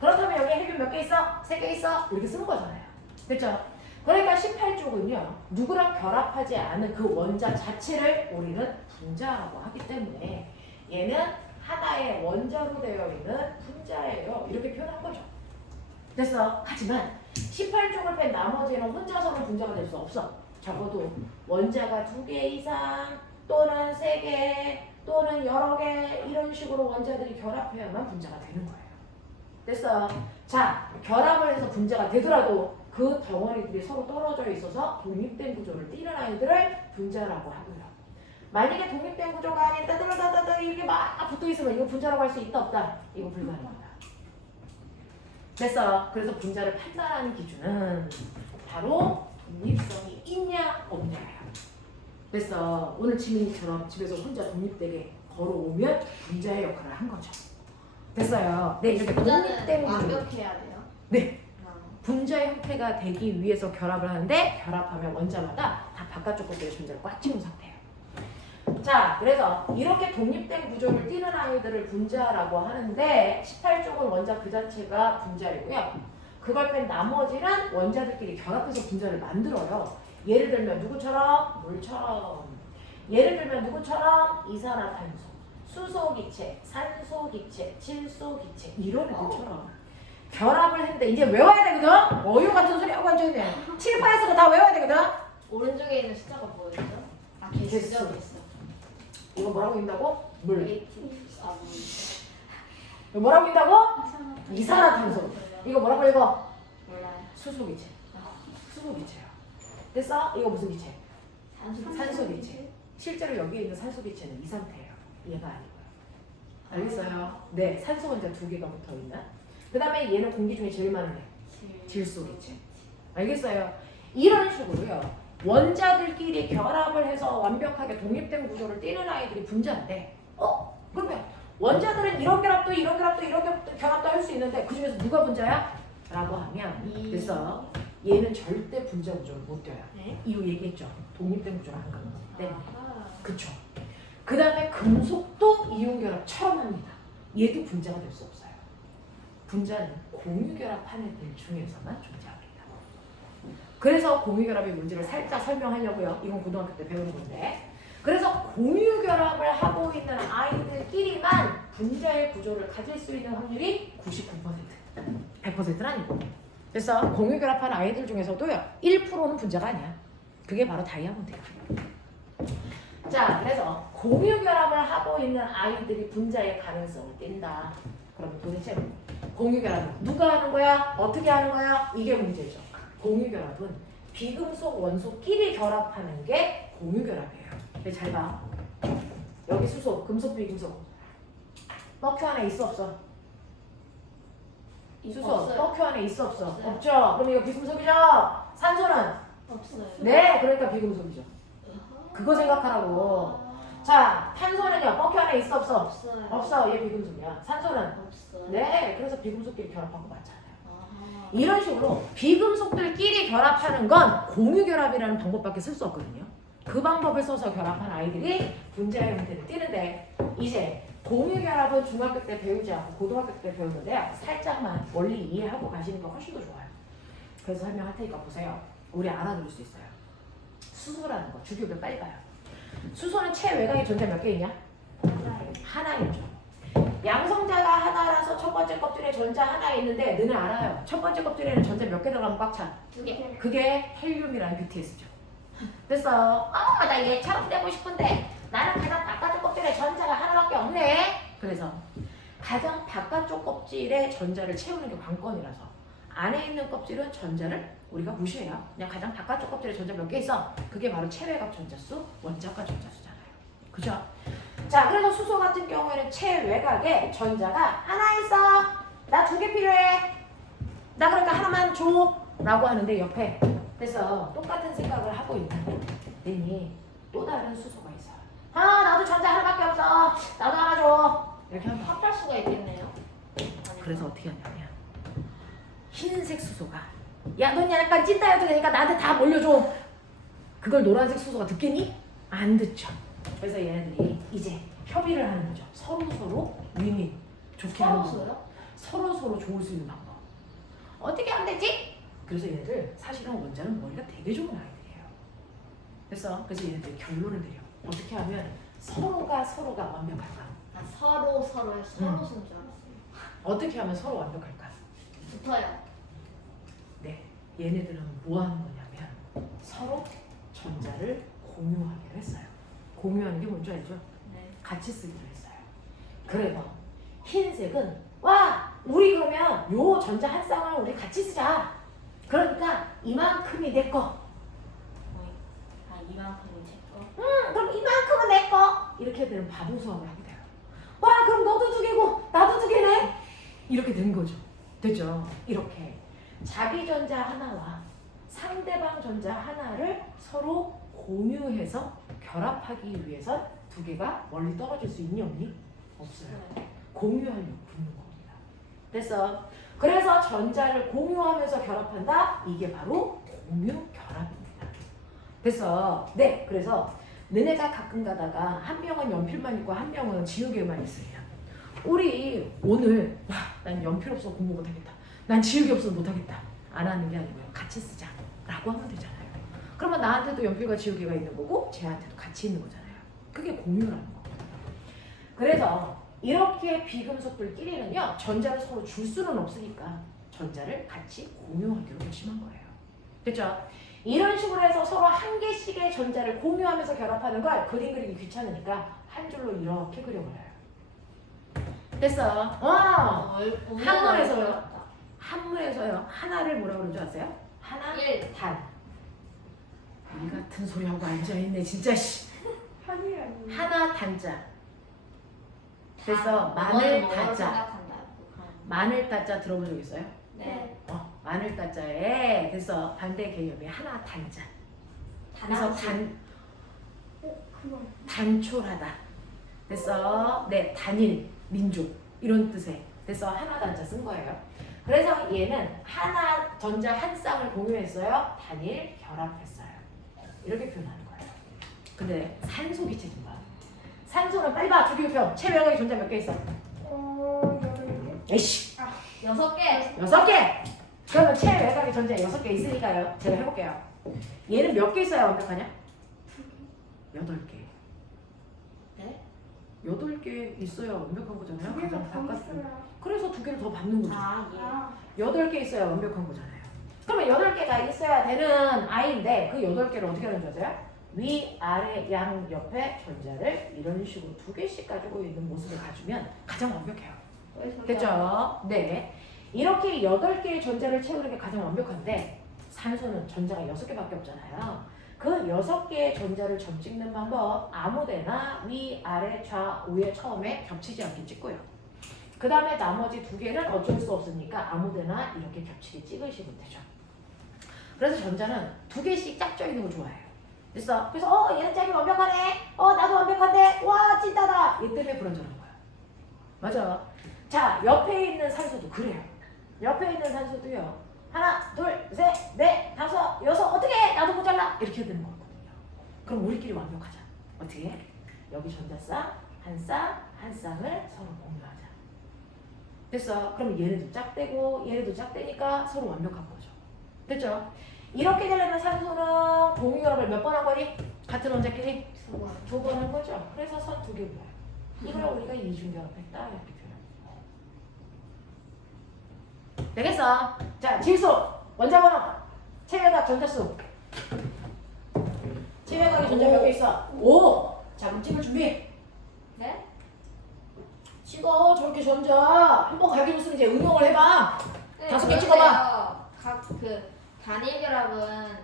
그렇다면 여기 핵이 몇 개 있어? 3개 있어? 이렇게 쓰는 거잖아요. 됐죠? 그러니까 18쪽은요. 누구랑 결합하지 않은 그 원자 자체를 우리는 분자라고 하기 때문에 얘는 하나의 원자로 되어 있는 분자예요. 이렇게 표현한 거죠. 됐어. 하지만 18쪽을 뺀 나머지는 혼자서는 분자가 될 수 없어. 적어도 원자가 2개 이상 또는 3개 또는 여러 개 이런 식으로 원자들이 결합해야만 분자가 되는 거예요. 됐어. 자, 결합을 해서 분자가 되더라도 그 덩어리들이 서로 떨어져 있어서 독립된 구조를 띠는 아이들을 분자라고 하고요. 만약에 독립된 구조가 아닌 따들따들 이렇게 막 붙어 있으면 이거 분자라고 할 수 있다 없다? 이거 불가능하다. 됐어. 그래서 분자를 판단하는 기준은 바로 독립성이 있냐 없냐야. 됐어. 오늘 지민이처럼 집에서 혼자 독립되게 걸어오면 분자의 역할을 한 거죠. 됐어요. 네, 이렇게 독립된 완벽해야 돼요? 네. 분자의 형태가 되기 위해서 결합을 하는데 결합하면 원자마다 다 바깥쪽 것들의 존재를 꽉 채운 상태예요. 자, 그래서 이렇게 독립된 구조를 띠는 아이들을 분자라고 하는데 18쪽은 원자 그 자체가 분자이고요. 그걸 뺀 나머지는 원자들끼리 결합해서 분자를 만들어요. 예를 들면 누구처럼? 물처럼. 예를 들면 누구처럼? 이산화탄소, 수소기체, 산소기체, 질소기체 이런 애들처럼. 결합을 했는데 이제 외워야 되거든. 어유 같은 소리 하고 앉아있네. 7, 8에서 다 외워야 되거든. 오른쪽에 있는 숫자가 뭐였죠? 아, 개수죠, 개수. 이거 뭐라고 읽는다고? 물. 웨이팅. 아, 뭐. 이거 뭐라고 읽는다고? 이산화탄소. 이거 뭐라고 읽어? 몰라요. 수소기체. 아, 수소기체야. 됐어? 이거 무슨 기체? 산소. 산소기체. 실제로 여기에 있는 산소기체는 이 상태예요. 얘가 아니고요. 알겠어요? 네, 산소 원자 2개가 붙어 있는. 그 다음에 얘는 공기 중에 제일 많은 애. 질소기체. 알겠어요? 이런 식으로요. 원자들끼리 결합을 해서 완벽하게 독립된 구조를 띠는 아이들이 분자인데, 그러면 원자들은 이런 결합도 이런 결합도 이런 결합도 할 수 있는데 그 중에서 누가 분자야? 라고 하면 그래서 얘는 절대 분자 구조를 못 떼요. 네? 이거 얘기했죠. 독립된 구조를 안 갖는 거기 때문에. 아하. 그쵸. 그 다음에 금속도 이온결합처럼 합니다. 얘도 분자가 될 수 없어요. 분자는 공유결합한 애들 중에서만 존재합니다. 그래서 공유결합의 문제를 살짝 설명하려고요. 이건 고등학교 때 배우는 건데. 그래서 공유결합을 하고 있는 아이들끼리만 분자의 구조를 가질 수 있는 확률이 99%. 100%는 아니고. 그래서 공유결합하는 아이들 중에서도요. 1%는 분자가 아니야. 그게 바로 다이아몬드예요. 자, 그래서 공유결합을 하고 있는 아이들이 분자의 가능성을 띈다. 그러면 도대체 공유결합은 누가 하는 거야? 어떻게 하는 거야? 이게 문제죠. 공유결합은 비금속 원소끼리 결합하는 게 공유결합이에요. 잘 봐. 여기 수소, 금속, 비금속. 뻑큐 안에 있어 없어? 수소, 없어요. 뻑큐 안에 있어 없어? 없어요. 없죠? 그럼 이거 비금속이죠? 산소는? 없어요. 네, 그러니까 비금속이죠. 그거 생각하라고. 자, 탄소는요, 뻑큐 안에 있어 없어? 없어요. 없어, 얘 비금속이야. 산소는? 없어요. 네, 그래서 비금속끼리 결합한 거 맞잖아요. 아하. 이런 식으로 비금속들끼리 결합하는 건 공유결합이라는 방법밖에 쓸 수 없거든요. 그 방법을 써서 결합한 아이들이 분자의 형태를 띠는데 이제 공유결합은 중학교 때 배우지 않고 고등학교 때 배우는데요. 살짝만 원리 이해하고 가시는 게 훨씬 더 좋아요. 그래서 설명할 테니까 보세요. 우리 알아들을 수 있어요. 수소라는 거, 주기율을 빨리 봐요. 수소는 체외곽에 전자 몇 개 있냐? 하나이죠. 양성자가 하나라서 첫 번째 껍질에 전자 하나 있는데 너네 알아요. 첫 번째 껍질에는 전자 몇 개 들어가면 꽉 차. 2개. 그게 헬륨이라는 BTS죠. 그래서 나 얘처럼 되고 싶은데 나는 가장 바깥쪽 껍질에 전자가 하나밖에 없네. 그래서 가장 바깥쪽 껍질에 전자를 채우는 게 관건이라서 안에 있는 껍질은 전자를 우리가 무시해요. 그냥 가장 바깥쪽 껍질에 전자 몇 개 있어. 그게 바로 체외곽 전자수, 원자가 전자수잖아요. 그죠? 자, 그래서 수소 같은 경우에는 체외곽에 전자가 하나 있어. 나 2개 필요해. 나 그러니까 하나만 줘. 라고 하는데 옆에 그래서 똑같은 생각을 하고 있는 또 다른 수소가 있어요. 나도 전자 하나밖에 없어. 나도 하나 줘. 이렇게 하면 합할 수가 있겠네요. 그래서 어떻게 하냐면 흰색 수소가 넌 약간 찐따여도 되니까 나한테 다 몰려줘. 그걸 노란색 수소가 듣겠니? 안 듣죠. 그래서 얘네들이 이제 협의를 하는 거죠. 서로 윈윈 좋게 하는 거. 서로 좋을 수 있는 방법. 어떻게 하면 되지? 그래서 얘네들 사실은 원자는 머리가 되게 좋은 아이들이에요. 그래서 얘네들 결론을 내려. 어떻게 하면 서로가 완벽할까? 아, 서로의 서로 쓴 줄 알았어요. 어떻게 하면 서로 완벽할까? 붙어요. 네, 얘네들은 뭐 하는 거냐면 서로 전자를 공유하기로 했어요. 공유하는 게 뭔지 알죠? 네. 같이 쓰기로 했어요. 그래서 흰색은 우리 그러면 요 전자 한 쌍을 우리 같이 쓰자. 그러니까 이만큼이 내 거. 이만큼이 제 거. 그럼 이만큼은 내 거. 이렇게 되면 바보 수학을 하게 돼요. 그럼 너도 2개고 나도 2개네. 이렇게 된 거죠. 됐죠? 이렇게 자기 전자 하나와 상대방 전자 하나를 서로 공유해서 결합하기 위해선 2개가 멀리 떨어질 수 있니 없니? 없어요. 공유하려고 붙는 겁니다. 됐어? 그래서 전자를 공유하면서 결합한다? 이게 바로 공유결합입니다. 됐어? 네, 그래서 너네가 가끔 가다가 한 명은 연필만 있고 한 명은 지우개만 있으면 우리 오늘 난 연필 없어 공부 못하겠다. 난 지우개 없어 못하겠다. 안 하는 게 아니고요. 같이 쓰자 라고 하면 되잖아요. 그러면 나한테도 연필과 지우개가 있는 거고 쟤한테도 같이 있는 거잖아요. 그게 공유라는 겁니다. 그래서 이렇게 비금속들끼리는요 전자를 서로 줄 수는 없으니까 전자를 같이 공유하기로 결심한 거예요. 됐죠? 이런 식으로 해서 서로 한 개씩의 전자를 공유하면서 결합하는 걸 그림 그리기 귀찮으니까 한 줄로 이렇게 그려버려요. 됐어? 한문에서요. 한문에서요. 하나를 뭐라고 그러는 줄 아세요? 하나, 일. 단. 이 같은 소리 하고 앉아있네 진짜. 씨. 한이 아니에요. 하나 단자. 그래서 마늘 다자. 생각한다. 마늘 다자 들어본 적 있어요? 네. 마늘 다자에 그래서 반대 개념이 하나 단자. 그래서 그거. 단촐하다. 그래서 네 단일 민족 이런 뜻에 그래서 하나 단자 쓴 거예요. 그래서 얘는 하나 전자 한 쌍을 공유했어요. 단일 결합했어요. 이렇게 표현하는 거예요. 근데 산소 기체 좀 봐. 산소는 빨리 봐. 주기율표. 체외곽에 전자 몇 개 있어? 8개. 에이씨. 6개. 6개. 그러면 체외곽에 전자 6개 있으니까요. 제가 해볼게요. 얘는 몇 개 있어야 완벽하냐? 8개. 네? 8개 있어야 완벽한 거잖아요. 두 개가 가장 더 바깥으로. 있어요. 그래서 2개를 더 받는 거죠. 아, 예. 아, 8개 있어야 완벽한 거잖아요. 그러면 8개가 있어야 되는 I인데 그 8개를 어떻게 하는 줄 아세요? 위, 아래, 양, 옆에 전자를 이런 식으로 2개씩 가지고 있는 모습을 가지면 가장 완벽해요. 됐죠? 네. 이렇게 8개의 전자를 채우는 게 가장 완벽한데 산소는 전자가 6개밖에 없잖아요. 그 6개의 전자를 점 찍는 방법 아무데나 위, 아래, 좌, 우에 처음에 겹치지 않게 찍고요. 그 다음에 나머지 2개는 어쩔 수 없으니까 아무데나 이렇게 겹치게 찍으시면 되죠. 그래서 전자는 2개씩 짝져 있는 거 좋아해요. 그래서 얘는 짝이 완벽하네. 나도 완벽한데. 와 찐따다. 얘 때문에 불안정한 거야. 맞아. 자 옆에 있는 산소도 그래요. 옆에 있는 산소도요. 하나, 둘, 셋, 넷, 다섯, 여섯. 어떻게 해? 나도 모자라. 이렇게 되는 거거든요. 그럼 우리끼리 완벽하자. 어떻게 해? 여기 전자쌍 한 쌍을 서로 공유하자. 됐어. 그럼 얘네도 짝대고 얘네도 짝대니까 서로 완벽한 거죠. 됐죠? 이렇게 되려면 산소는 공유 결합을 몇 번 한 거니? 같은 원자끼리? 2번 한 거죠. 그래서 선 2개 보여요. 이걸 우리가 이중 결합했다 이렇게 표현합니다. 되겠어? 자, 질소, 원자번호, 체외각, 전자수. 체외각에 전자 몇 개 있어? 5. 자, 그럼 찍을 준비. 네? 찍어. 저렇게 전자. 한번 가게 무슨 이제 응용을 해봐. 네, 5개 찍어봐. 단일 결합은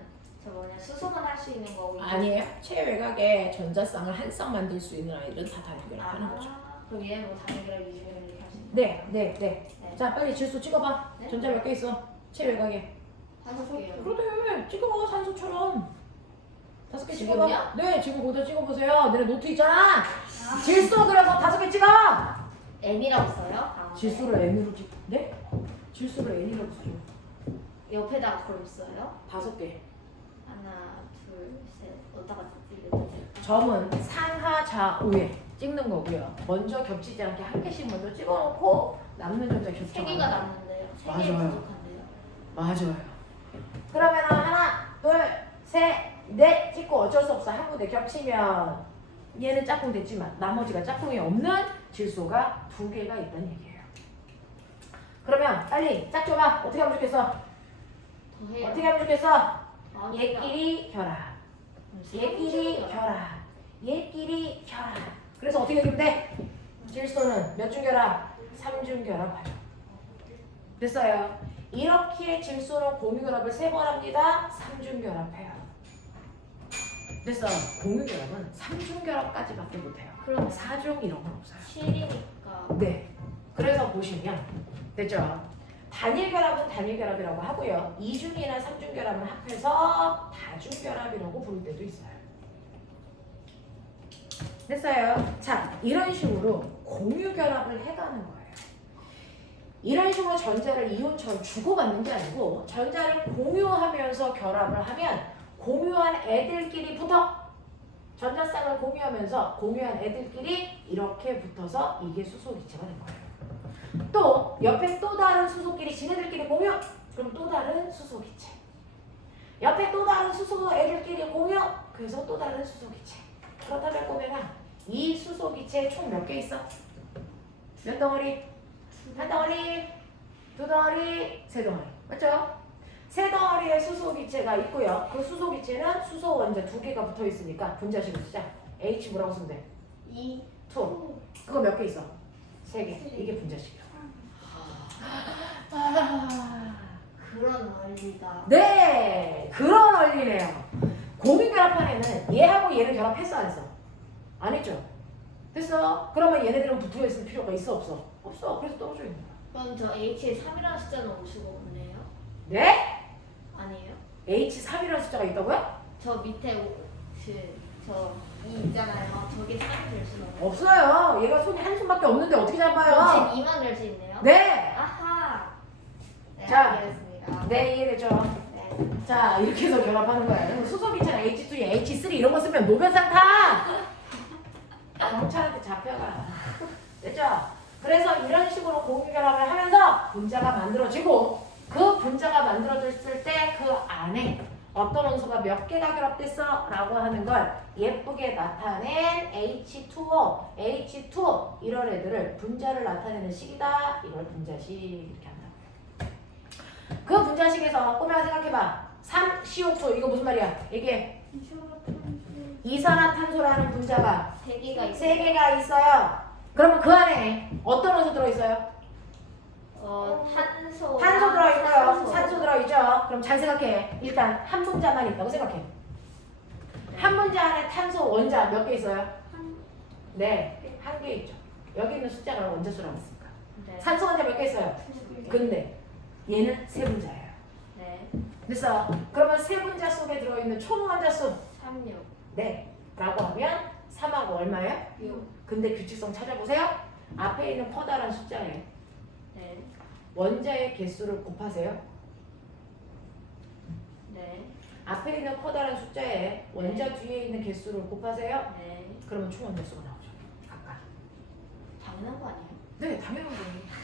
수소만 할 수 있는 거고. 아니에요. 체외각에 전자쌍을 한 쌍 만들 수 있는 아이들은 다 단일 결합하는 거죠. 그럼 얘는 뭐 단일 결합, 이중 결합 이렇게 할수 있는 네. 네. 자, 빨리 질소 찍어봐. 네? 전자 몇 개 있어? 체외각에. 5개요. 그래, 찍어. 산소처럼. 5개 찍어봐. 지금요? 네, 지금 거기다 찍어보세요. 내 노트 있잖아. 질소 그래서 5개 찍어. M이라고 써요? 질소를 N으로 찍. 네? 질소를 N이라고 쓰죠. 옆에다가 그걸 써요? 5개. 하나, 둘, 셋. 어디다가 찍어요? 점은 상하 좌우에 찍는 거고요. 먼저 겹치지 않게 한 개씩 먼저 찍어놓고 남는 전자 겹쳐. 3개가 남는데요. 3개 맞아요. 부족한데요. 맞아요. 그러면 하나, 둘, 셋, 넷 찍고 어쩔 수 없어. 한 군데 겹치면 얘는 짝꿍 됐지만 나머지가 짝꿍이 없는 질소가 2개가 있다는 얘기예요. 그러면 빨리 짝 줘봐. 어떻게 하면 좋겠어? 더해요. 어떻게 하면 좋겠어? 아, 얘끼리 결합. 얘끼리 결합. 결합. 얘끼리 결합. 그래서 어떻게 되면 돼? 질소는 몇 중 결합? 3중 결합하죠. 됐어요. 이렇게 질소는 공유 결합을 3번 합니다. 3중 결합해요. 됐어. 공유 결합은 3중 결합까지밖에 못해요. 그럼 4중 이런 건 없어요. 7이니까. 네. 그래서 보시면 됐죠. 단일 결합은 단일 결합이라고 하고요. 2중이나 3중 결합을 합해서 다중 결합이라고 부를 때도 있어요. 됐어요. 자, 이런 식으로 공유 결합을 해가는 거예요. 이런 식으로 전자를 이온처럼 주고받는 게 아니고 전자를 공유하면서 결합을 하면 공유한 애들끼리 붙어. 전자쌍을 공유하면서 공유한 애들끼리 이렇게 붙어서 이게 수소기체가 된 거예요. 또 옆에 또 다른 수소끼리 지네들끼리 공유. 그럼 또 다른 수소기체. 옆에 또 다른 수소 애들끼리 공유. 그래서 또 다른 수소기체. 그렇다면 꼬매가 이 수소기체 총 몇 개 있어? 몇 덩어리? 한 덩어리, 2 두 덩어리, 세 덩어리. 맞죠? 세 덩어리의 수소기체가 있고요. 그 수소기체는 수소 원자 두 개가 붙어 있으니까 분자식을 쓰자. H 뭐라고 쓰면 돼? 2. 2. 그거 몇 개 있어? 3개. 이게 분자식이야. 그런 원리가. 네, 그런 원리네요. 공유결합판에는 얘하고 얘를 결합했어 안 했어? 안 했죠? 됐어. 그러면 얘네들은 붙어 있을 필요가 있어 없어? 없어. 그래서 떨어져 있는 거야. 그럼 저 H에 3이라는 숫자는 55분이에요? 네? 아니에요? H3이라는 숫자가 있다고요? 저 밑에 저 2 있잖아요. 저게 3이 될 수는 없어요. 없어요. 얘가 손이 한 손밖에 없는데 어떻게 잡아요? 그럼 지금 2만 될 수 있네요? 네. 아하. 네, 자. 알겠습니다. 네, 이해되죠? 네. 자, 이렇게 해서 결합하는 거야. 수소기체나 H2, H3 이런 거 쓰면 노벨상 타! 경찰한테 잡혀가. 됐죠? 그래서 이런 식으로 공유결합을 하면서 분자가 만들어지고 그 분자가 만들어졌을 때 그 안에 어떤 원소가 몇 개가 결합됐어? 라고 하는 걸 예쁘게 나타낸 H2O, H2 이런 애들을 분자를 나타내는 식이다. 이걸 분자식 이렇게 한다. 그 분자식에서 꼬마가 생각해봐. 3CO2 이거 무슨 말이야? 얘기해. 이산화탄소라는 분자가 3개가 있어요. 3개가 있어요. 그러면 그 안에 어떤 원소 들어있어요? 탄소. 탄소 들어있고요. 산소 들어있죠. 그럼 잘 생각해. 일단 한 분자만 있다고 생각해. 한 분자 안에 탄소 원자 몇 개 있어요? 네, 한 개 있죠. 여기 있는 숫자가 원자수라고 했으니까. 네. 산소 원자 몇 개 있어요? 근데 얘는 세 분자예요. 네. 됐어. 그러면 세 분자 속에 들어있는 총 원자수 36. 네 라고 하면 3하고 얼마예요? 6. 근데 규칙성 찾아보세요. 앞에 있는 커다란 숫자에 네. 원자의 개수를 곱하세요. 네. 앞에 있는 커다란 숫자에 원자 뒤에 있는 개수를 곱하세요. 네. 그러면 총 원자수가 나오죠. 각각. 당연한 거 아니에요? 네, 당연한 거예요.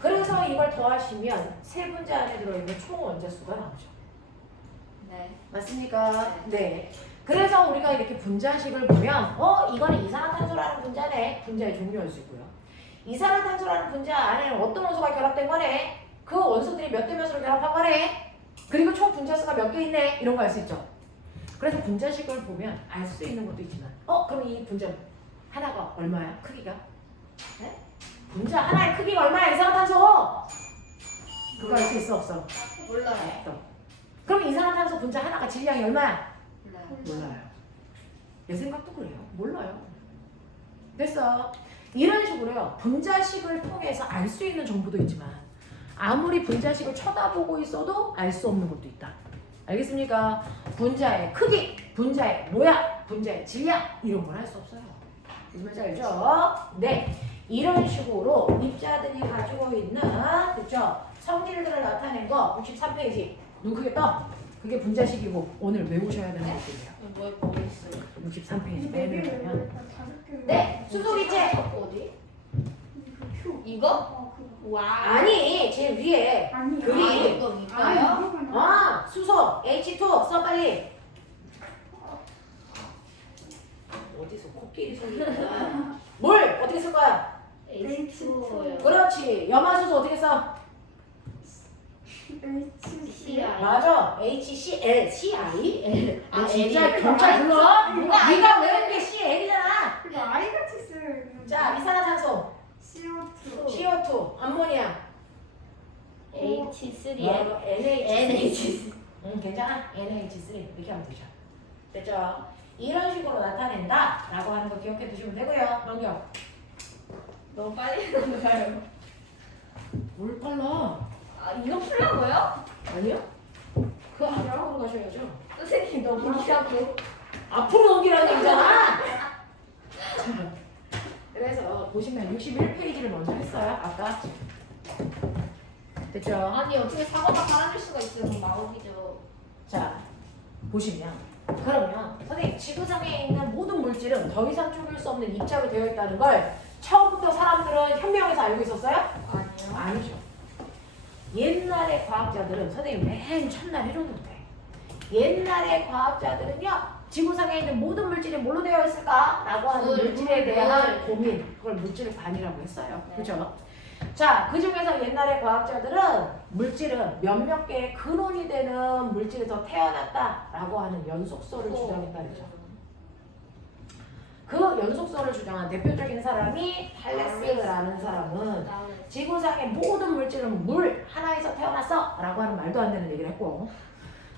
그래서 이걸 더하시면 세 분자 안에 들어있는 총 원자수가 나오죠. 네. 맞습니까? 네. 그래서 우리가 이렇게 분자식을 보면 이거는 이산화탄소라는 분자네. 분자의 종류일 수 있고요. 이산화탄소라는 분자 안에는 어떤 원소가 결합된 거네. 그 원소들이 몇 대 몇으로 결합한 거네. 그리고 총 분자수가 몇 개 있네. 이런 거 알 수 있죠. 그래서 분자식을 보면 알 수 있는 것도 있지만 그럼 이 분자 하나가 얼마야? 크기가? 네? 분자 하나의 크기가 얼마야? 이산화탄소! 그거 알 수 있어 없어? 몰라요. 그럼 이산화탄소 분자 하나가 질량이 얼마야? 몰라요. 몰라요. 내 생각도 그래요. 몰라요. 됐어. 이런 식으로요. 분자식을 통해서 알 수 있는 정보도 있지만 아무리 분자식을 쳐다보고 있어도 알 수 없는 것도 있다. 알겠습니까? 분자의 크기, 분자의 모양, 분자의 질량 이런 건 알 수 없어요. 무슨 말인지 알죠? 네. 이런 식으로 입자들이 가지고 있는 그쵸? 성질들을 나타낸 거 63페이지 눈 크게 떠. 그게 분자식이고 오늘 외우셔야 되는 것들이에요. 뭐 있어요? 63페이지 빼면 다섯 네, 수소기체. 어디? 이거? 와. 아니, 제일 위에 아니 그리. 이거 이거요? 수소 H2 써 빨리. 어디서 코끼리 소리야? 뭘 어떻게 쓸 거야? H2요. 그렇지. 염화수소 어떻게 써? CI. 맞아. HCl, CI. 아, 진짜 L이 경찰 불러? 누가 네가 외운 게 CL이잖아. 그거 아이 같이 써요. 자, 이산화탄소, CO2 CO2, 암모니아, H3. NH3. NH. 괜찮아. NH3 이렇게 하면 되죠. 됐죠? 이런 식으로 나타낸다라고 하는 거 기억해 두시면 되고요. 넘겨. 너무 빨리 넘어가요. 뭘 빨라? 이거 풀라고요? 아니요? 그 앞으로 가셔야죠. 선생님 너무 무시하고. 앞으로 넘기라는 얘기잖아. 그래서 보시면 61페이지를 먼저 했어요. 아까. 됐죠? 아니 어떻게 사과가 사라질 수가 있어요? 그럼 마법이죠. 자, 보시면 그러면 선생님 지구상에 있는 모든 물질은 더 이상 쪼갤 수 없는 입자로 되어 있다는 걸 처음부터 사람들은 현명해서 알고 있었어요? 아니요. 아니죠. 옛날의 과학자들은 선생님 맨 첫날 해줬는데 옛날의 과학자들은요 지구상에 있는 모든 물질이 뭘로 되어 있을까? 라고 하는 물질에 대한 고민 그걸 물질관이라고 했어요. 네. 그죠? 자, 그 중에서 옛날에 과학자들은 물질은 몇몇 개의 근원이 되는 물질에서 태어났다라고 하는 연속소를 주장했다 그랬죠. 그 연속소를 주장한 대표적인 사람이 탈레스라는 사람은 지구상의 모든 물질은 물 하나에서 태어났어 라고 하는 말도 안 되는 얘기를 했고,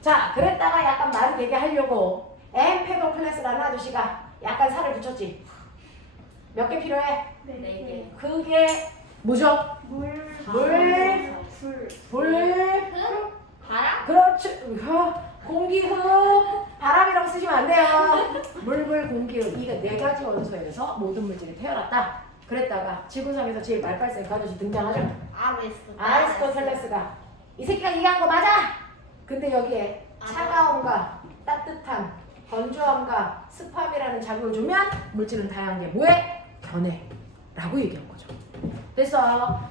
자, 그랬다가 약간 말을 되게 하려고 엠페도클레스라는 아저씨가 약간 살을 붙였지. 몇 개 필요해? 네 그게 뭐죠? 물, 물, 불, 바람? 그렇지. 공기, 흙, 바람이라고 쓰시면 안 돼요. 물, 불, 공기, 흙. 이게 네 가지 원소에서 모든 물질이 태어났다. 그랬다가 지구상에서 제일 말빨센 그 아저씨 등장하죠. 아리스토텔레스가 이 새끼가 얘기한 거 맞아. 근데 여기에 차가움과 따뜻함, 건조함과 습함이라는 작용을 주면 물질은 다양하게 뭐해? 변해. 라고 얘기한 거죠.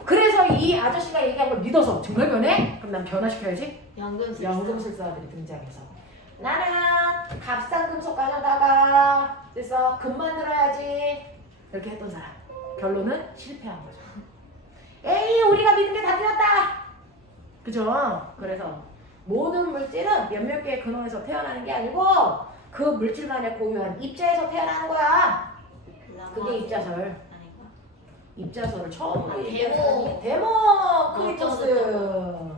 그래서 이 아저씨가 얘기한 걸 믿어서 정말 변해? 그럼 난 변화시켜야지. 연금술사들이 등장해서 나는 값싼 금속 가져다가 그래서 금 만들어야지 이렇게 했던 사람. 결론은 실패한 거죠. 에이, 우리가 믿은 게 다 틀렸다. 그죠? 그래서 모든 물질은 몇몇 개의 근원에서 태어나는 게 아니고 그 물질만의 고유한 입자에서 태어나는 거야. 그게 입자설. 입자설을 처음으로 얘기한 데모크리토스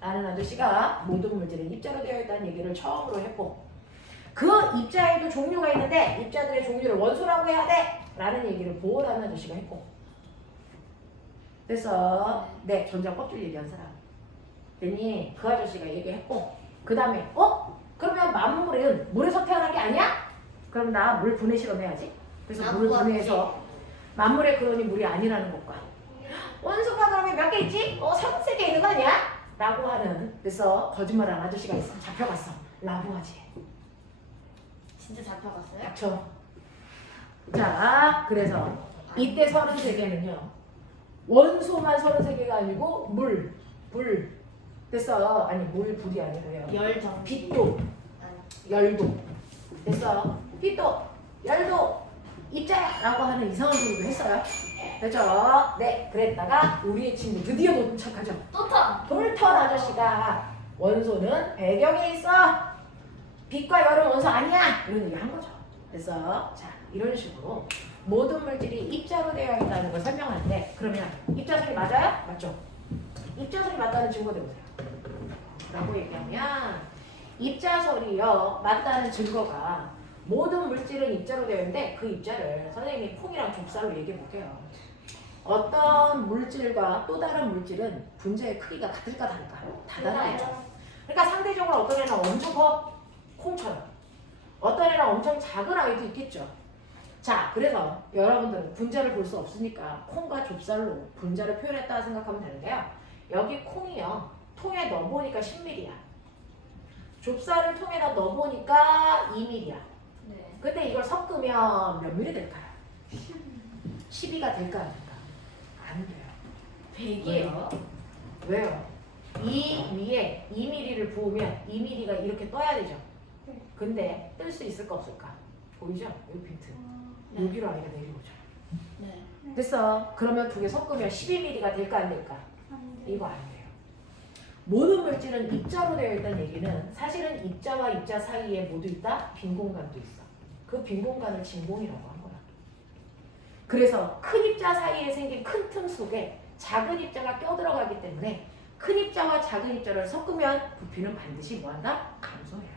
라는 아저씨가 모든 물질은 입자로 되어 있다는 얘기를 처음으로 했고, 그 입자에도 종류가 있는데 입자들의 종류를 원소라고 해야 돼 라는 얘기를 보호라는 아저씨가 했고, 그래서 네, 전자 껍질 얘기한 사람 그랬더니 그 아저씨가 얘기했고, 그 다음에 그러면 만물은 물에서 태어난 게 아니야? 그럼 나 물 분해 실험해야지. 그래서 물을 분해해서 만물의 근원이 물이 아니라는 것과 원소가 그러면 몇 개 있지? 33개 있는 거 아니야? 라고 하는, 그래서 거짓말하는 아저씨가 있어. 잡혀갔어. 라부아지에. 진짜 잡혀갔어요? 닥쳐. 자, 그래서 이때 33개는요 원소만 33개가 아니고 물, 불, 됐어. 아니 물, 불이 아니고요 열정 빛도, 열도, 됐어. 빛도, 열도, 입자라고 하는 이상한 소리도 했어요. 됐죠? 네, 그랬다가 우리의 친구 드디어 도착하죠. 돌턴 아저씨가 원소는 배경에 있어. 빛과 열은 원소 아니야. 이런 얘기 한 거죠. 그래서 자, 이런 식으로 모든 물질이 입자로 되어 있다는 걸 설명하는데, 그러면 입자설이 맞아요? 맞죠? 입자설이 맞다는 증거 대보세요. 라고 얘기하면 입자설이요 맞다는 증거가 모든 물질은 입자로 되어 있는데 그 입자를 선생님이 콩이랑 좁쌀로 얘기해 볼게요. 어떤 물질과 또 다른 물질은 분자의 크기가 같을까 다를까? 다 다르죠. 그러니까 상대적으로 어떤 애는 엄청 커, 콩처럼. 어떤 애는 엄청 작은 아이도 있겠죠. 자, 그래서 여러분들은 분자를 볼 수 없으니까 콩과 좁쌀로 분자를 표현했다 생각하면 되는데요. 여기 콩이요 통에 넣어보니까 10ml야. 좁쌀을 통에다 넣어보니까 2ml야. 네. 근데 이걸 섞으면 몇 ml 될까요? 12가 될까 안 될까? 안 돼요. 100이에요. 왜요? 이 위에 2ml를 부으면 2ml가 이렇게 떠야 되죠. 네. 근데 뜰 수 있을까 없을까? 보이죠? 여기 빈트. 네. 여기로 아이가 내려오죠. 네. 됐어. 그러면 두 개 섞으면 12ml가 될까 안 될까? 안 돼. 이거 안 돼요. 모든 물질은 입자로 되어 있다는 얘기는 사실은 입자와 입자 사이에 모두 있다? 빈 공간도 있어. 그 빈 공간을 진공이라고 한 거야. 그래서 큰 입자 사이에 생긴 큰 틈 속에 작은 입자가 껴들어가기 때문에 큰 입자와 작은 입자를 섞으면 부피는 반드시 뭐한다? 감소해요.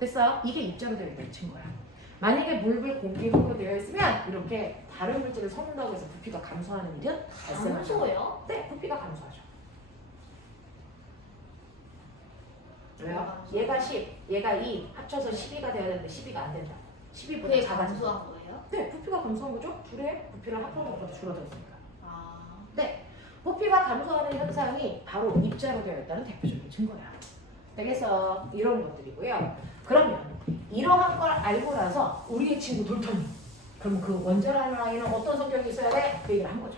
됐어? 이게 입자로 되어 있다는 증거야. 만약에 물불 공기 흙으로 되어 있으면 이렇게 다른 물질을 섞는다고 해서 부피가 감소하는 일은 발생하죠. 감소요? 네, 부피가 감소하죠. 왜요? 감소. 얘가 10, 얘가 2 합쳐서 12가 돼야 되는데 12가 안 된다. 12보다 그게 작아져. 감소한 거예요? 네, 부피가 감소한 거죠. 둘의 부피를 합하는 것보다 줄어들었으니까. 아. 네, 부피가 감소하는 현상이 바로 입자로 되어 있다는 대표적인 증거야. 그래서 이런 것들이고요. 그러면 이러한 걸 알고 나서 우리의 친구 돌턴이 그럼 그 원자라는 아이는 어떤 성격이 있어야 돼? 그 얘기를 한 거죠.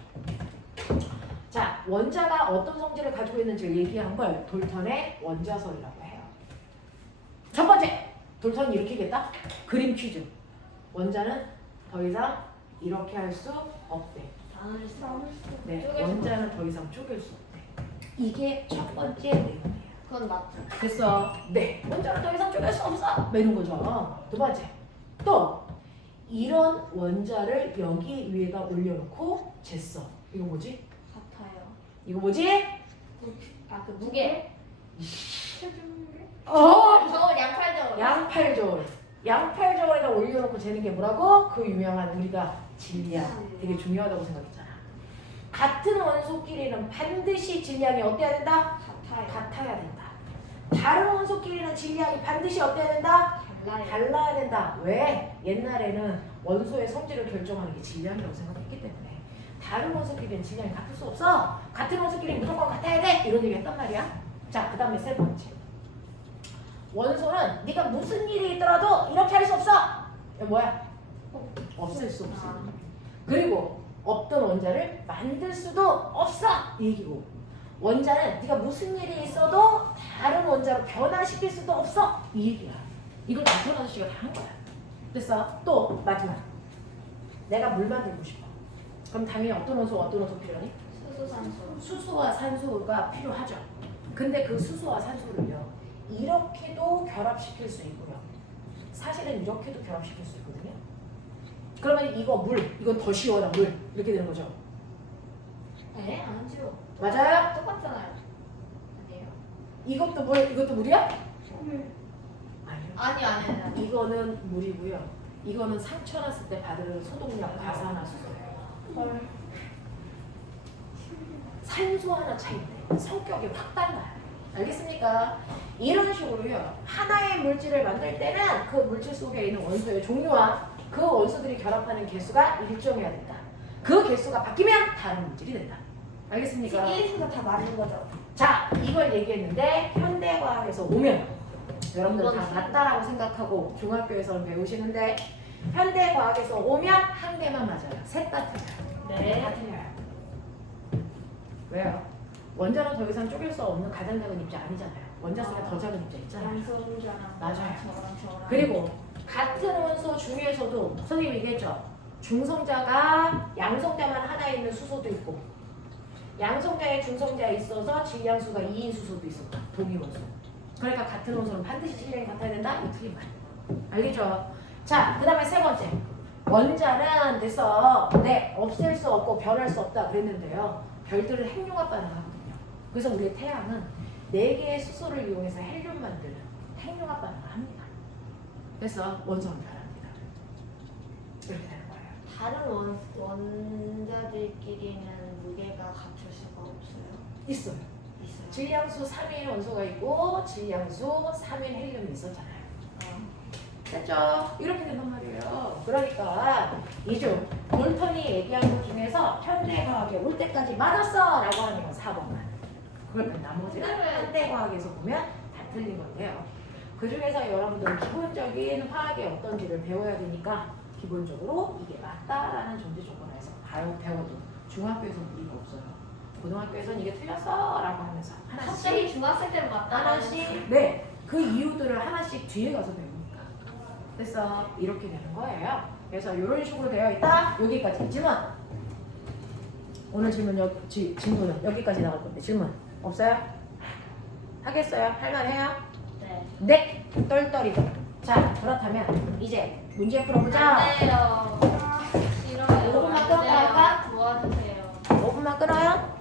자, 원자가 어떤 성질을 가지고 있는지를 얘기한 걸 돌턴의 원자설이라고 해요. 첫 번째, 돌턴이 이렇게 얘기했다. 그림 퀴즈. 원자는 더 이상 이렇게 할 수 없대. 안 올릴 수 나눌 수. 네, 쪼갤 수 원자는 더 이상 쪼갤 수 없대. 이게 첫 번째 내용이에요. 그건 맞죠. 됐어. 네, 원자는 더 이상 쪼갤 수 없어. 뭐 이런 거죠. 두 번째, 또 이런 원자를 여기 위에다 올려놓고 쟀어. 이거 뭐지? 같아요. 이거 뭐지? 아, 그 무게. 어, 저울 양팔 저울. 양팔저울. 양팔저울에다 올려놓고 재는 게 뭐라고? 그 유명한 우리가 질량. 되게 중요하다고 생각했잖아. 같은 원소끼리는 반드시 질량이 어때야 된다? 같아요. 같아야 된다. 다른 원소끼리는 질량이 반드시 어때야 된다? 달라요. 달라야 된다. 왜? 옛날에는 원소의 성질을 결정하는 게 질량이라고 생각했기 때문에 다른 원소끼리는 질량이 같을 수 없어. 같은 원소끼리는 무조건 같아야 돼. 이런 얘기 했단 말이야. 자, 그 다음에 세 번째. 원소는 네가 무슨 일이 있더라도 이렇게 할 수 없어. 이거 뭐야? 없앨 수 없어. 아, 그리고 없던 원자를 만들 수도 없어. 이 얘기고. 원자는 네가 무슨 일이 있어도 다른 원자로 변화시킬 수도 없어. 이 얘기야. 이걸 나선 아저씨가 다 한 거야. 됐어? 또 마지막. 내가 물 만들고 싶어. 그럼 당연히 어떤 원소 필요하니? 수소산소. 수소와 산소가 필요하죠. 근데 그 수소와 산소를요. 이렇게도 결합시킬 수 있고요. 사실은 이렇게도 결합시킬 수 있거든요. 그러면 이거 물, 이건 더 시원한 물 이렇게 되는 거죠. 네, 아니죠. 맞아요? 똑같잖아요. 아니에요. 이것도 물, 이것도 물이야? 네. 아니요. 아니. 이거는 물이고요. 이거는 상처 났을 때 받은 소독약 가사나 수소. 헐. 산소 하나 차이인데 성격이 확 달라요. 알겠습니까? 이런 식으로요. 하나의 물질을 만들 때는 그 물질 속에 있는 원소의 종류와 그 원소들이 결합하는 개수가 일정해야 된다. 그 개수가 바뀌면 다른 물질이 된다. 알겠습니까? 식기세가 다 맞는 거죠. 자, 이걸 얘기했는데 현대과학에서 오면 여러분들 다 맞다라고 생각하고 중학교에서는 배우시는데 현대과학에서 오면 한 개만 맞아요. 셋 다 틀려요. 네. 다 틀려요. 왜요? 원자는 더 이상 쪼갤 수 없는 가장 작은 입자 아니잖아요. 원자 속에 더 작은 입자 있잖아요. 양소분자랑 맞아요. 저랑. 그리고 같은 원소 중에서도 선생님이 얘기했죠. 중성자가 양성자만 하나 있는 수소도 있고 양성자에 중성자에 있어서 질량수가 2인 수소도 있었다. 동위 원소. 그러니까 같은 원소는 반드시 질량이 같아야 된다? 이거 틀린 말. 알겠죠? 자, 그 다음에 세 번째. 원자는 됐어. 네, 없앨 수 없고 변할 수 없다 그랬는데요. 별들은 핵융합 반응하거든요. 그래서 우리의 태양은 4개의 수소를 이용해서 헬륨 만드는 핵융합 반응을 합니다. 그래서 원소는 변합니다. 이렇게 되는 거예요. 다른 원자들끼리는 무게가 같을 수가 없어요. 있어요. 있어요. 질량수 3인 원소가 있고 질량수 3인 헬륨이 있었잖아요. 됐죠? 이렇게 된단 말이에요. 그러니까 이중 볼턴이 얘기한 것 중에서 현대과학에 올 때까지 맞았어! 라고 하는 건 4번만. 그러면 나머지는 현대과학에서 보면 다 틀린 건데요. 그 중에서 여러분들은 기본적인 화학이 어떤지를 배워야 되니까 기본적으로 이게 맞다라는 전제 조건에서 바로 배워도 중학교에서 무리가 없어요. 고등학교에서는 이게 틀렸어! 라고 하면서 갑자기 하나씩 중학생 때는 맞다. 하나씩 네, 그 이유들을 하나씩 뒤에 가서 배우니까 됐어. 이렇게 되는 거예요. 그래서 이런 식으로 되어 있다. 여기까지 질문. 오늘 질문은 여기까지 나갈 건데 질문 없어요? 하겠어요? 할만해요? 네. 네. 똘똘이도. 자, 그렇다면 이제 문제 풀어보자. 안 돼요. 싫어요. 5분만 안 끊어갈까? 돼요. 도와주세요. 5분만 끊어요?